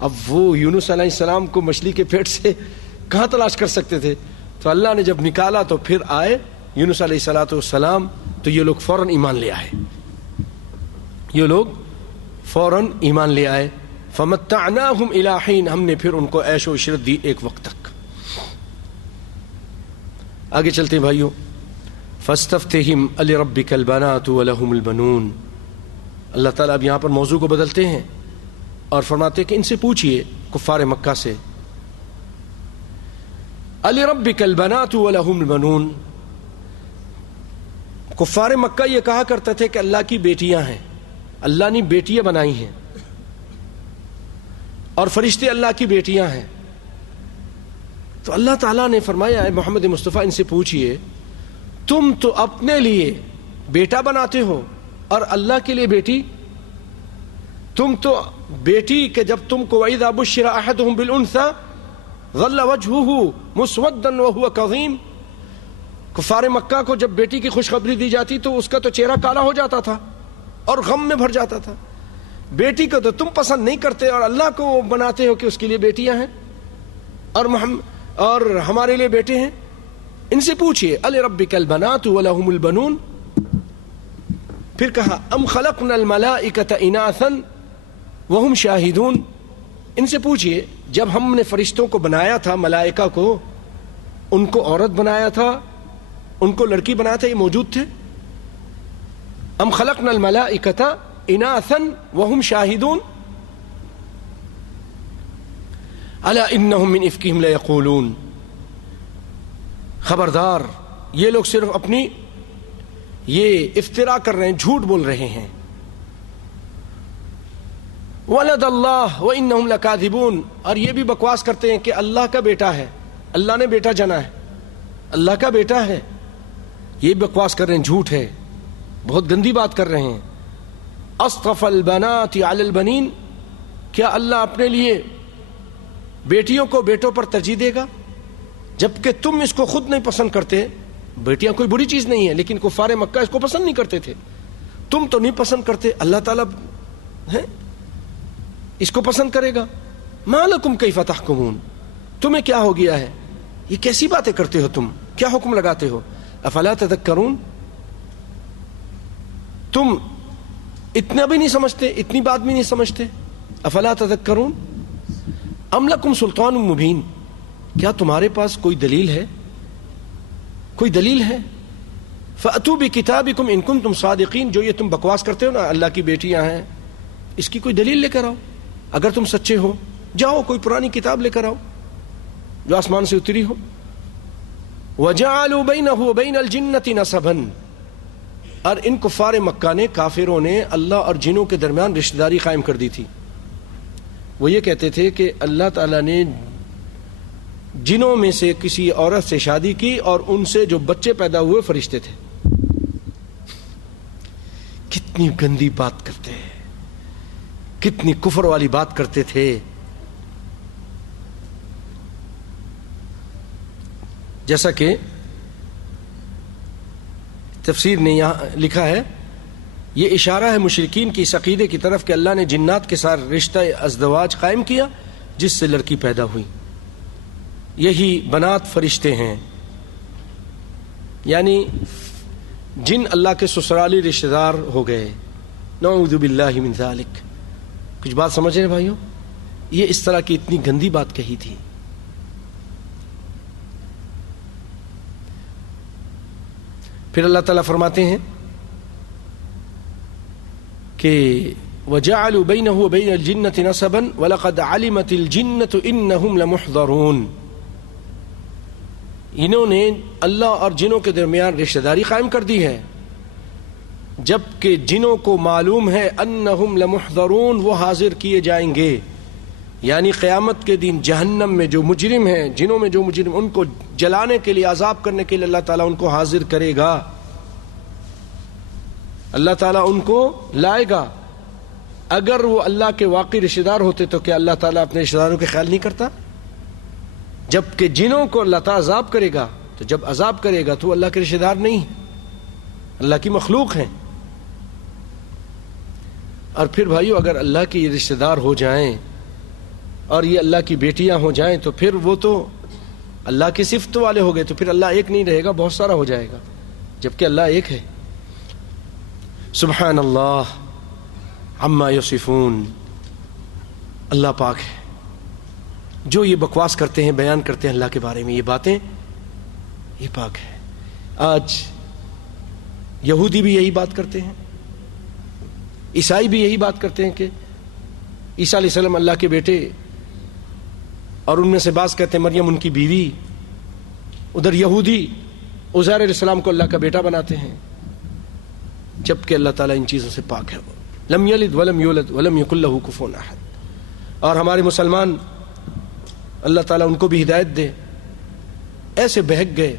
اب وہ یونس علیہ السلام کو مچھلی کے پیٹ سے کہاں تلاش کر سکتے تھے، تو اللہ نے جب نکالا تو پھر آئے یونس علیہ السلام، تو یہ لوگ فوراً ایمان لے آئے، یہ لوگ فوراً ایمان لے آئے۔ فمتعناہم الی حین، ہم نے پھر ان کو عیش و عشرت دی ایک وقت تک۔ آگے چلتے ہیں بھائیوں، فاستفتہم لربک البنات ولہم البنون۔ اللہ تعالیٰ اب یہاں پر موضوع کو بدلتے ہیں اور فرماتے ہیں کہ ان سے پوچھئے کفار مکہ سے، لربک البنات ولہم البنون۔ کفار مکہ یہ کہا کرتے تھے کہ اللہ کی بیٹیاں ہیں، اللہ نے بیٹیاں بنائی ہیں، اور فرشتے اللہ کی بیٹیاں ہیں۔ تو اللہ تعالیٰ نے فرمایا ہے محمد مصطفیٰ ان سے پوچھئے، تم تو اپنے لیے بیٹا بناتے ہو اور اللہ کے لیے بیٹی، تم تو بیٹی کہ جب تم کو وَإِذَا بُشِّرَ أَحَدُهُمْ بِالْأُنثَىٰ ظَلَّ وَجْهُهُ مُسْوَدًّا وَهُوَ كَظِيمٌ، کفار مکہ کو جب بیٹی کی خوشخبری دی جاتی تو اس کا تو چہرہ کالا ہو جاتا تھا اور غم میں بھر جاتا تھا. بیٹی کو تو تم پسند نہیں کرتے اور اللہ کو بناتے ہو کہ اس کے لیے بیٹیاں ہیں اور ہمارے لیے بیٹے ہیں. ان سے پوچھئے أَلِرَبِّكَ الْبَنَاتُ وَلَهُمُ الْبَنُونَ. پھر کہا أَمْ خَلَقْنَا الْمَلَائِكَةَ إِنَاثًا وَهُمْ شَاهِدُونَ. ان سے پوچھئے جب ہم نے فرشتوں کو بنایا تھا، ملائکہ کو، ان کو عورت بنایا تھا، ان کو لڑکی بنایا تھا، یہ موجود تھے؟ ام خلقنا الملائکۃ اناثا وهم شاہدون الا انہم من افکہم لیقولون. خبردار، یہ لوگ صرف اپنی یہ افترا کر رہے ہیں، جھوٹ بول رہے ہیں. ولد اللہ وانہم لکاذبون، اور یہ بھی بکواس کرتے ہیں کہ اللہ کا بیٹا ہے، اللہ نے بیٹا جنا ہے، اللہ کا بیٹا ہے. یہ بکواس کر رہے ہیں، جھوٹ ہے، بہت گندی بات کر رہے ہیں. اصطفى البنات علی البنین، کیا اللہ اپنے لیے بیٹیوں کو بیٹوں پر ترجیح دے گا جبکہ تم اس کو خود نہیں پسند کرتے؟ بیٹیاں کوئی بری چیز نہیں ہے، لیکن کفار مکہ اس کو پسند نہیں کرتے تھے. تم تو نہیں پسند کرتے، اللہ تعالیٰ ہے اس کو پسند کرے گا. ما لکم کیف تحکمون، تمہیں کیا ہو گیا ہے؟ یہ کیسی باتیں کرتے ہو تم؟ کیا حکم لگاتے ہو؟ افلا تذکرون، تم اتنا بھی نہیں سمجھتے، اتنی بات بھی نہیں سمجھتے؟ افلا تذکرون. ام لکم سلطان مبین، کیا تمہارے پاس کوئی دلیل ہے؟ کوئی دلیل ہے؟ فأتوا بکتابکم ان کنتم صادقین. جو یہ تم بکواس کرتے ہو نا اللہ کی بیٹیاں ہیں، اس کی کوئی دلیل لے کر آؤ. اگر تم سچے ہو جاؤ کوئی پرانی کتاب لے کر آؤ جو آسمان سے اتری ہو. وَجَعَلُوا بَيْنَهُ وَبَيْنَ الْجِنَّةِ نَسَبًا، اور ان کفار مکہ نے، کافروں نے اللہ اور جنوں کے درمیان رشتہ داری قائم کر دی تھی. وہ یہ کہتے تھے کہ اللہ تعالیٰ نے جنوں میں سے کسی عورت سے شادی کی اور ان سے جو بچے پیدا ہوئے فرشتے تھے. کتنی گندی بات کرتے ہیں، کتنی کفر والی بات کرتے تھے. جیسا کہ تفسیر نے یہاں لکھا ہے، یہ اشارہ ہے مشرکین کی اس عقیدے کی طرف کہ اللہ نے جنات کے ساتھ رشتہ ازدواج قائم کیا جس سے لڑکی پیدا ہوئی. یہی بنات فرشتے ہیں، یعنی جن اللہ کے سسرالی رشتہ دار ہو گئے. نعوذ باللہ من ذالک. کچھ بات سمجھ رہے بھائیوں؟ یہ اس طرح کی اتنی گندی بات کہی تھی. پھر اللہ تعالیٰ فرماتے ہیں کہ وَجَعَلُوا بَيْنَهُ وَبَيْنَ الْجِنَّةِ نَسَبًا وَلَقَدْ عَلِمَتِ الْجِنَّةُ إِنَّهُمْ لَمُحْضَرُونَ. انہوں نے اللہ اور جنوں کے درمیان رشتہ داری قائم کر دی ہے جبکہ جنوں کو معلوم ہے انہم لمحضرون، وہ حاضر کیے جائیں گے. یعنی قیامت کے دن جہنم میں جو مجرم ہیں، جنوں میں جو مجرم، ان کو جلانے کے لیے، عذاب کرنے کے لیے اللہ تعالیٰ ان کو حاضر کرے گا. اللہ تعالیٰ ان کو لائے گا. اگر وہ اللہ کے واقعی رشتہ دار ہوتے تو کیا اللہ تعالیٰ اپنے رشتہ داروں کے خیال نہیں کرتا؟ جبکہ جنوں کو اللہ تعالیٰ عذاب کرے گا، تو جب عذاب کرے گا تو اللہ کے رشتہ دار نہیں، اللہ کی مخلوق ہیں. اور پھر بھائیو، اگر اللہ کے رشتہ دار ہو جائیں اور یہ اللہ کی بیٹیاں ہو جائیں تو پھر وہ تو اللہ کی صفت والے ہو گئے، تو پھر اللہ ایک نہیں رہے گا، بہت سارا ہو جائے گا، جبکہ اللہ ایک ہے. سبحان اللہ عما یصفون. اللہ پاک ہے جو یہ بکواس کرتے ہیں، بیان کرتے ہیں اللہ کے بارے میں، یہ باتیں، یہ پاک ہے. آج یہودی بھی یہی بات کرتے ہیں، عیسائی بھی یہی بات کرتے ہیں کہ عیسیٰ علیہ السلام اللہ کے بیٹے، اور ان میں سے بعض کہتے ہیں مریم ان کی بیوی. ادھر یہودی عزیر علیہ السلام کو اللہ کا بیٹا بناتے ہیں، جبکہ اللہ تعالیٰ ان چیزوں سے پاک ہے. لم یلد ولم یولد ولم یکن لہ کفوا احد. اور ہمارے مسلمان، اللہ تعالیٰ ان کو بھی ہدایت دے، ایسے بہک گئے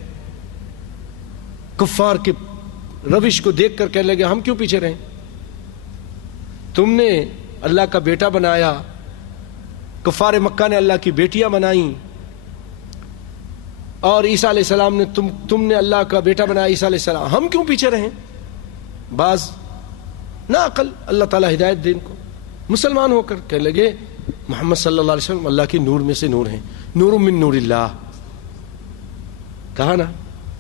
کفار کے روش کو دیکھ کر کہنے لگے ہم کیوں پیچھے رہیں؟ تم نے اللہ کا بیٹا بنایا، کفار مکہ نے اللہ کی بیٹیاں بنائیں، اور عیسیٰ علیہ السلام نے تم نے اللہ کا بیٹا بنایا عیسیٰ علیہ السلام، ہم کیوں پیچھے رہیں؟ بعض نا عقل، اللہ تعالیٰ ہدایت دے ان کو، مسلمان ہو کر کہنے لگے محمد صلی اللہ علیہ وسلم اللہ کی نور میں سے نور ہیں، نور من نور اللہ. کہا نا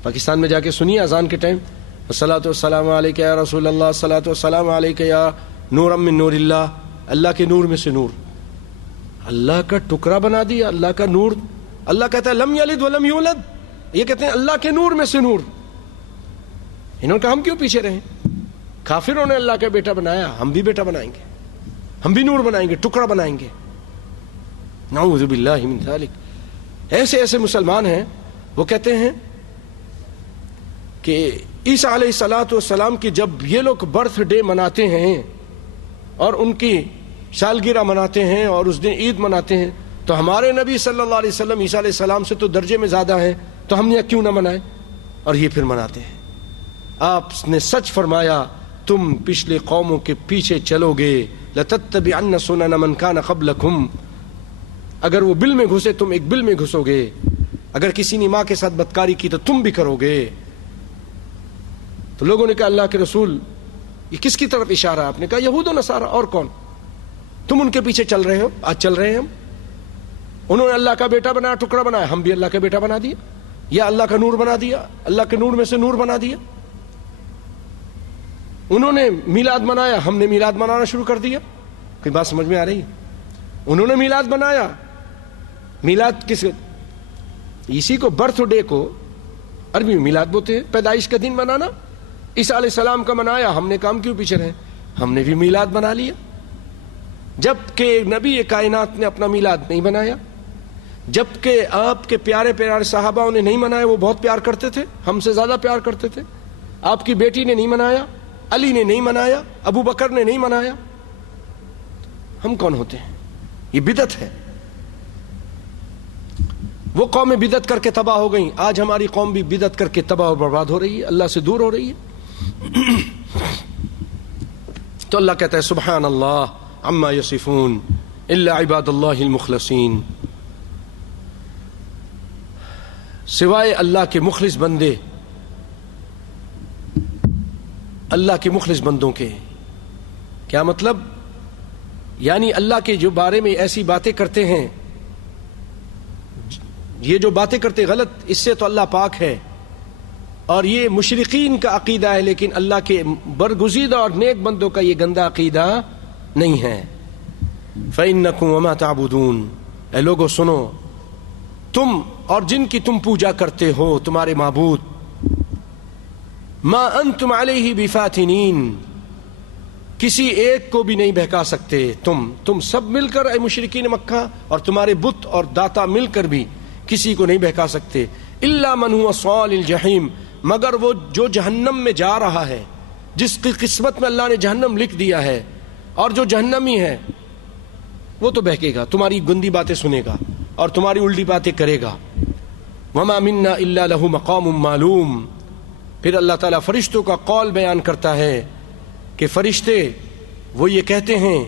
پاکستان میں جا کے سنیے اذان کے ٹائم، الصلاۃ والسلام علیک یا رسول اللہ، الصلاۃ والسلام علیک یا نور من نور اللہ، اللہ کے نور میں سے نور. اللہ کا ٹکڑا بنا دیا اللہ کا نور. اللہ کہتا ہے لم یلد ولم یولد، یہ کہتے ہیں اللہ کے نور میں سے نور. انہوں نے کہا ہم کیوں پیچھے رہیں؟ کافروں نے اللہ کا بیٹا بنایا، ہم بھی بیٹا بنائیں گے، ہم بھی نور بنائیں گے، ٹکڑا بنائیں گے. نعوذ باللہ من ذالک. ایسے ایسے مسلمان ہیں وہ کہتے ہیں کہ عیسیٰ علیہ الصلاۃ والسلام کی جب یہ لوگ برتھ ڈے مناتے ہیں اور ان کی سالگرہ مناتے ہیں اور اس دن عید مناتے ہیں تو ہمارے نبی صلی اللہ علیہ وسلم عیسیٰ علیہ السلام سے تو درجے میں زیادہ ہیں، تو ہم نے کیوں نہ منائے؟ اور یہ پھر مناتے ہیں. آپ نے سچ فرمایا تم پچھلے قوموں کے پیچھے چلو گے، لَتَتَّبِعَنَّ سُنَنَ مَنْ كَانَ قَبْلَكُمْ. اگر وہ بل میں گھسے تم ایک بل میں گھسو گے، اگر کسی نے ماں کے ساتھ بدکاری کی تو تم بھی کرو گے. تو لوگوں نے کہا اللہ کے رسول یہ کس کی طرف اشارہ ہے؟ آپ نے کہا یہود و نصارہ، اور کون؟ تم ان کے پیچھے چل رہے ہو، آج چل رہے ہیں ہم. انہوں نے اللہ کا بیٹا بنایا، ٹکڑا بنایا، ہم بھی اللہ کا بیٹا بنا دیا، یا اللہ کا نور بنا دیا، اللہ کے نور میں سے نور بنا دیا. انہوں نے میلاد منایا، ہم نے میلاد منانا شروع کر دیا. کوئی بات سمجھ میں آ رہی ہے؟ انہوں نے میلاد بنایا، میلاد کس اسی کو برتھ ڈے کو عربی میں میلاد بولتے ہیں، پیدائش کا دن منانا. عیسیٰ علیہ السلام کا منایا، ہم نے کام کیوں پیچھے رہے؟ ہم نے بھی میلاد بنا لیا، جبکہ نبی کائنات نے اپنا میلاد نہیں بنایا، جبکہ آپ کے پیارے پیارے صحابہ نے نہیں منایا. وہ بہت پیار کرتے تھے، ہم سے زیادہ پیار کرتے تھے. آپ کی بیٹی نے نہیں منایا، علی نے نہیں منایا، ابو بکر نے نہیں منایا. ہم کون ہوتے ہیں؟ یہ بدعت ہے. وہ قومیں بدعت کر کے تباہ ہو گئیں، آج ہماری قوم بھی بدعت کر کے تباہ و برباد ہو رہی ہے، اللہ سے دور ہو رہی ہے. تو اللہ کہتا ہے سبحان اللہ عما یصفون الا عباد اللہ المخلصین. سوائے اللہ کے مخلص بندے، اللہ کے مخلص بندوں کے. کیا مطلب؟ یعنی اللہ کے جو بارے میں ایسی باتیں کرتے ہیں، یہ جو باتیں کرتے غلط، اس سے تو اللہ پاک ہے، اور یہ مشرقین کا عقیدہ ہے، لیکن اللہ کے برگزیدہ اور نیک بندوں کا یہ گندا عقیدہ نہیں ہے. فَإِنَّكُمْ وَمَا تَعْبُدُونَ. اے لوگو سنو، تم اور جن کی تم پوجا کرتے ہو، تمہارے معبود، مَا أَنْتُمْ عَلَيْهِ بِفَاتِنِينَ، کسی ایک کو بھی نہیں بہکا سکتے. تم سب مل کر اے مشرکین مکہ اور تمہارے بت اور داتا مل کر بھی کسی کو نہیں بہکا سکتے. إِلَّا مَنْ هُوَ صَالِ الْجَحِيمِ، مگر وہ جو جہنم میں جا رہا ہے، جس کی قسمت میں اللہ نے جہنم لکھ دیا ہے، اور جو جہنمی ہے وہ تو بہکے گا، تمہاری گندی باتیں سنے گا اور تمہاری الٹی باتیں کرے گا. وَمَا مِنَّا إِلَّا لَهُ مَقَامٌ مَعْلُومٌ. پھر اللہ تعالیٰ فرشتوں کا قول بیان کرتا ہے کہ فرشتے وہ یہ کہتے ہیں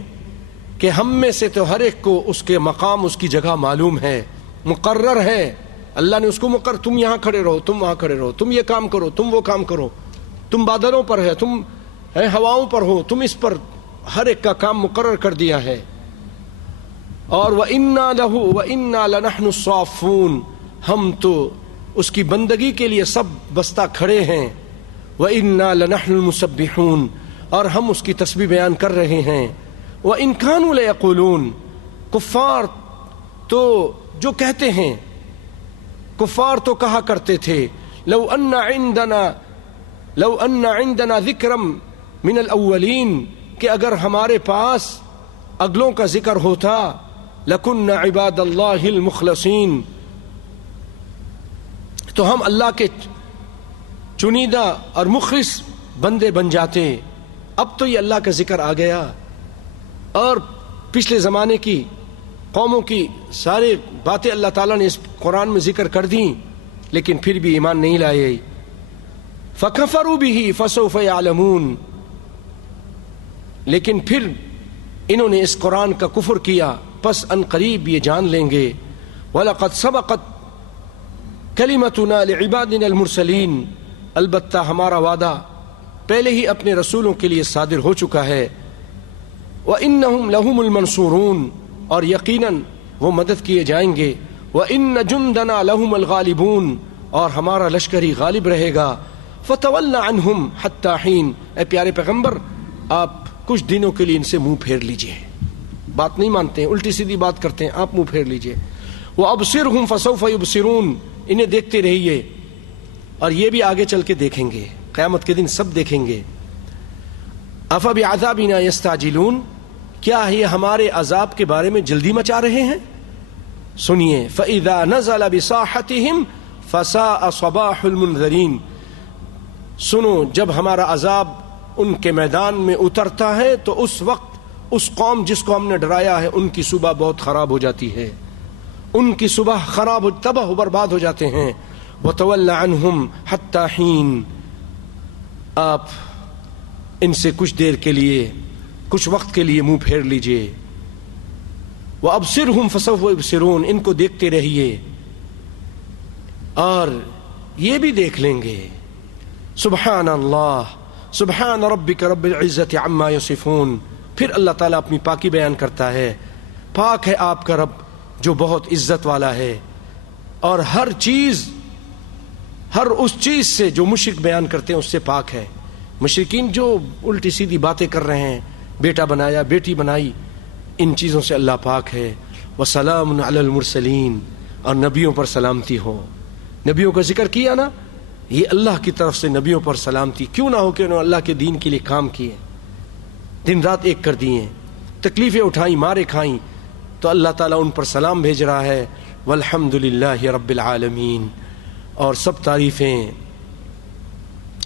کہ ہم میں سے تو ہر ایک کو اس کے مقام، اس کی جگہ معلوم ہے، مقرر ہے. اللہ نے اس کو مقرر، تم یہاں کھڑے رہو، تم وہاں کھڑے رہو، تم یہ کام کرو، تم وہ کام کرو، تم بادلوں پر ہے، تم ہواؤں پر ہو، تم اس پر، ہر ایک کا کام مقرر کر دیا ہے. اور وَإِنَّا لَهُ وَإِنَّا لَنَحْنُ الصَّافُونَ، ہم تو اس کی بندگی کے لیے سب بستہ کھڑے ہیں. وَإِنَّا لَنَحْنُ الْمُسَبِّحُونَ، اور ہم اس کی تسبیح بیان کر رہے ہیں. وَإِن كَانُوا لَيَقُولُونَ، کفار تو جو کہتے ہیں، کفار تو کہا کرتے تھے، لو ان عندنا ذکرا من الاولین، کہ اگر ہمارے پاس اگلوں کا ذکر ہوتا، لکن عباد اللہ المخلصین، تو ہم اللہ کے چنیدہ اور مخلص بندے بن جاتے. اب تو یہ اللہ کا ذکر آ گیا، اور پچھلے زمانے کی قوموں کی سارے باتیں اللہ تعالیٰ نے اس قرآن میں ذکر کر دیں، لیکن پھر بھی ایمان نہیں لائے. فَكَفَرُوا بِهِ فَسَوْفَ يَعْلَمُونَ، لیکن پھر انہوں نے اس قرآن کا کفر کیا پس ان قریب یہ جان لیں گے وَلَقَدْ سَبَقَتْ كَلِمَتُنَا لِعِبَادِنَا الْمُرْسَلِينَ، البتہ ہمارا وعدہ پہلے ہی اپنے رسولوں کے لیے صادر ہو چکا ہے، وَإِنَّهُمْ لَهُمُ الْمَنْصُورُونَ، اور یقیناً وہ مدد کیے جائیں گے، وَإِنَّ جُنْدَنَا لَهُمُ الْغَالِبُونَ، اور ہمارا لشکر ہی غالب رہے گا، فَتَوَلَّ عَنْهُمْ حَتَّى حِينٍ، اے پیارے پیغمبر آپ کچھ دنوں کے لیے ان سے منہ پھیر لیجئے، بات نہیں مانتے ہیں، الٹی سیدھی بات کرتے ہیں، آپ منہ پھیر لیجئے، وَأَبْصِرْهُمْ فَسَوْفَ يُبْصِرُونَ، انہیں دیکھتے رہیے اور یہ بھی آگے چل کے دیکھیں گے، قیامت کے دن سب دیکھیں گے۔ أَفَبِعَذَابِنَا يَسْتَعْجِلُونَ، کیا یہ ہمارے عذاب کے بارے میں جلدی مچا رہے ہیں؟ سنیے، فَإِذَا نَزَلَ بِسَاحَتِهِمْ فَسَاءَ صَبَاحُ الْمُنذَرِينَ، سنو جب ہمارا عذاب ان کے میدان میں اترتا ہے تو اس وقت اس قوم جس کو ہم نے ڈرایا ہے ان کی صبح بہت خراب ہو جاتی ہے، ان کی صبح خراب تباہ و برباد ہو جاتے ہیں۔ وَتَوَلَّ عَنْهُمْ حَتَّى حِينٍ، آپ ان سے کچھ دیر کے لیے، کچھ وقت کے لیے منہ پھیر لیجئے۔ وَأَبْصِرْهُمْ فَسَوْفَ يُبْصِرُونَ، ان کو دیکھتے رہیے اور یہ بھی دیکھ لیں گے۔ سبحان اللہ، سبحان ربک رب العزت عما یصفون، پھر اللہ تعالیٰ اپنی پاکی بیان کرتا ہے، پاک ہے آپ کا رب جو بہت عزت والا ہے، اور ہر چیز، ہر اس چیز سے جو مشرک بیان کرتے ہیں اس سے پاک ہے۔ مشرکین جو الٹی سیدھی باتیں کر رہے ہیں، بیٹا بنایا، بیٹی بنائی، ان چیزوں سے اللہ پاک ہے۔ وسلام علی المرسلین، اور نبیوں پر سلامتی ہو۔ نبیوں کا ذکر کیا نا، یہ اللہ کی طرف سے نبیوں پر سلامتی، کیوں نہ ہو کہ انہوں نے اللہ کے دین کے لیے کام کیے، دن رات ایک کر دیے، تکلیفیں اٹھائیں، مارے کھائیں، تو اللہ تعالیٰ ان پر سلام بھیج رہا ہے۔ والحمد للہ رب العالمین، اور سب تعریفیں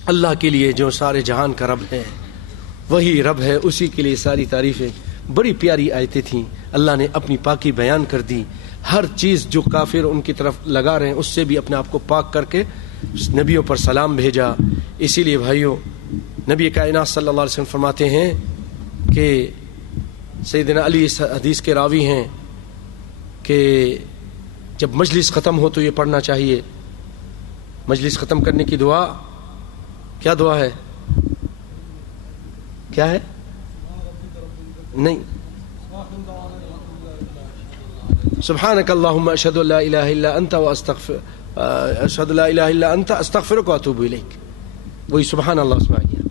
اللہ کے لیے جو سارے جہان کا رب ہے، وہی رب ہے، اسی کے لیے ساری تعریفیں۔ بڑی پیاری آیتیں تھیں، اللہ نے اپنی پاکی بیان کر دی، ہر چیز جو کافر ان کی طرف لگا رہے ہیں اس سے بھی اپنے آپ کو پاک کر کے نبیوں پر سلام بھیجا۔ اسی لیے بھائیوں، نبی کائنات صلی اللہ علیہ وسلم فرماتے ہیں کہ سیدنا علی اس حدیث کے راوی ہیں کہ جب مجلس ختم ہو تو یہ پڑھنا چاہیے، مجلس ختم کرنے کی دعا کیا دعا ہے؟ کیا ہے؟ نہیں، سبحانک اللہم اشہد ان لا الہ الا انت اشہد لا الہ الا انت استغفرک واتوب الیک، وہی سبحان اللہ اسمع گیا۔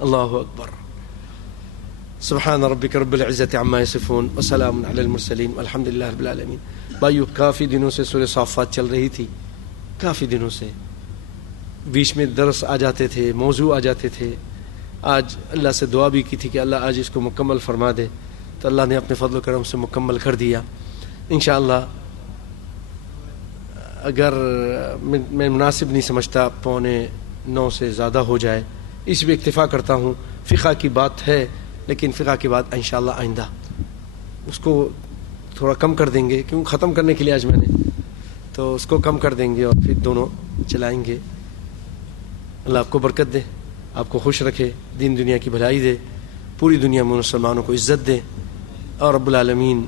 اللہ اکبر، سبحان ربک رب العزت عما یصفون وسلام علی المرسلین والحمد للہ رب العالمین۔ بھائیو، کافی دنوں سے سورہ صافات چل رہی تھی، کافی دنوں سے بیچ میں درس آ جاتے تھے، موضوع آ جاتے تھے۔ آج اللہ سے دعا بھی کی تھی کہ اللہ آج اس کو مکمل فرما دے، تو اللہ نے اپنے فضل و کرم سے مکمل کر دیا انشاءاللہ۔ اگر میں مناسب نہیں سمجھتا 8:45 سے زیادہ ہو جائے، اس بھی اکتفا کرتا ہوں، فقہ کی بات ہے، لیکن فقہ کی بات انشاءاللہ آئندہ اس کو تھوڑا کم کر دیں گے، کیوں ختم کرنے کے لیے آج میں نے تو اس کو کم کر دیں گے اور پھر دونوں چلائیں گے۔ اللہ آپ کو برکت دے، آپ کو خوش رکھے، دین دنیا کی بھلائی دے، پوری دنیا میں مسلمانوں کو عزت دے، اور رب العالمین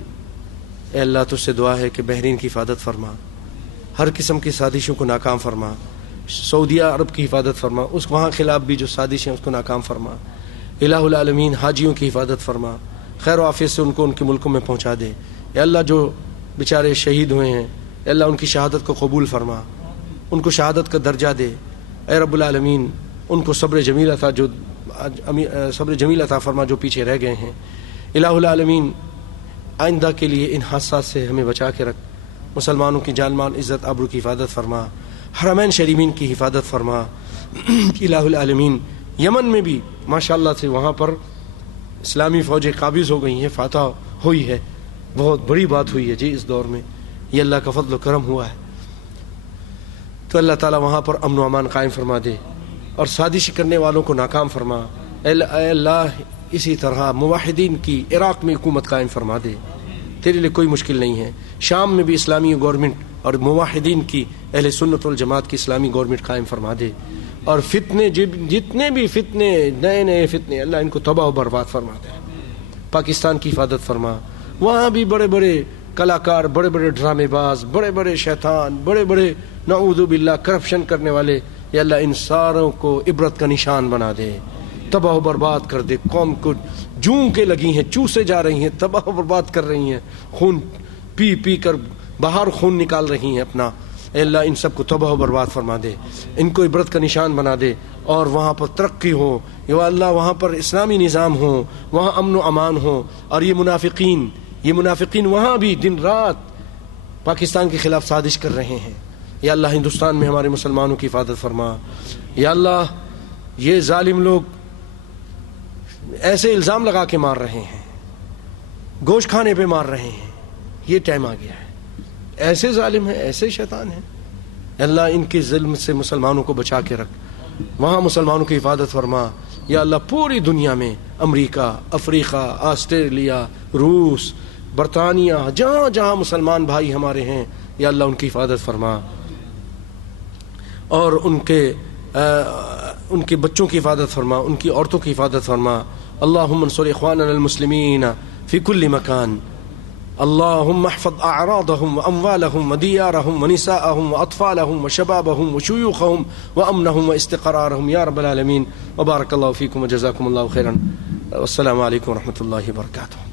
اے اللہ تجھ سے دعا ہے کہ بحرین کی حفاظت فرما، ہر قسم کی سازشوں کو ناکام فرما، سعودیہ عرب کی حفاظت فرما، اس وہاں خلاف بھی جو سازش ہیں اس کو ناکام فرما، الہ العالمین حاجیوں کی حفاظت فرما، خیر و عافیت سے ان کو ان کے ملکوں میں پہنچا دے۔ اے اللہ جو بیچارے شہید ہوئے ہیں، اے اللہ ان کی شہادت کو قبول فرما، ان کو شہادت کا درجہ دے، اے رب العالمین ان کو صبر جمیل عطا، جو صبر جمیل عطا فرما جو پیچھے رہ گئے ہیں۔ الہ العالمین آئندہ کے لیے ان حادثات سے ہمیں بچا کے رکھ، مسلمانوں کی جان مال عزت آبرو کی حفاظت فرما، حرمین شریفین کی حفاظت فرما۔ الہ العالمین یمن میں بھی ماشاءاللہ سے وہاں پر اسلامی فوجیں قابض ہو گئی ہیں، فاتح ہوئی ہے، بہت بڑی بات ہوئی ہے جی اس دور میں، یہ اللہ کا فضل و کرم ہوا ہے۔ تو اللہ تعالیٰ وہاں پر امن و امان قائم فرما دے اور سازش کرنے والوں کو ناکام فرما۔ اے اللہ اسی طرح موحدین کی عراق میں حکومت قائم فرما دے، تیرے لیے کوئی مشکل نہیں ہے۔ شام میں بھی اسلامی گورنمنٹ اور موحدین کی، اہل سنت والجماعت کی اسلامی گورنمنٹ قائم فرما دے، اور فتنے جتنے بھی فتنے، نئے نئے فتنے، اللہ ان کو تباہ و برباد فرما دے۔ پاکستان کی حفاظت فرما. وہاں بھی بڑے بڑے کلاکار، بڑے بڑے ڈرامے باز، بڑے بڑے شیطان، بڑے بڑے نعوذ باللہ کرپشن کرنے والے، یا اللہ ان ساروں کو عبرت کا نشان بنا دے، تباہ و برباد کر دے. قوم کو جوں کے لگی ہیں، چوسے جا رہی ہیں، تباہ و برباد کر رہی ہیں، خون پی پی کر باہر خون نکال رہی ہیں اپنا. اے اللہ ان سب کو تباہ و برباد فرما دے، ان کو عبرت کا نشان بنا دے، اور وہاں پر ترقی ہو یا اللہ، وہاں پر اسلامی نظام ہو، وہاں امن و امان ہو. اور یہ منافقین وہاں بھی دن رات پاکستان کے خلاف سازش کر رہے ہیں. یا اللہ ہندوستان میں ہمارے مسلمانوں کی حفاظت فرما. یا اللہ یہ ظالم لوگ ایسے الزام لگا کے مار رہے ہیں، گوشت کھانے پہ مار رہے ہیں. یہ ٹائم آ گیا ہے، ایسے ظالم ہیں، ایسے شیطان ہیں. اللہ ان کے ظلم سے مسلمانوں کو بچا کے رکھ، وہاں مسلمانوں کی حفاظت فرما. یا اللہ پوری دنیا میں امریکہ، افریقہ، آسٹریلیا، روس، برطانیہ، جہاں جہاں مسلمان بھائی ہمارے ہیں، یا اللہ ان کی حفاظت فرما، اور ان کے بچوں کی حفاظت فرما، ان کی عورتوں کی حفاظت فرما. اللہم انصر اخواننا المسلمین فی کل مکان. اللہم احفظ اعراضهم واموالهم ودیارهم ونساءهم واطفالهم وشبابهم وشیوخهم وامنهم واستقرارهم یا رب العالمین. وبارک اللہ فیکم وجزاکم اللہ خیرا. والسلام علیکم ورحمۃ اللہ وبرکاتہ.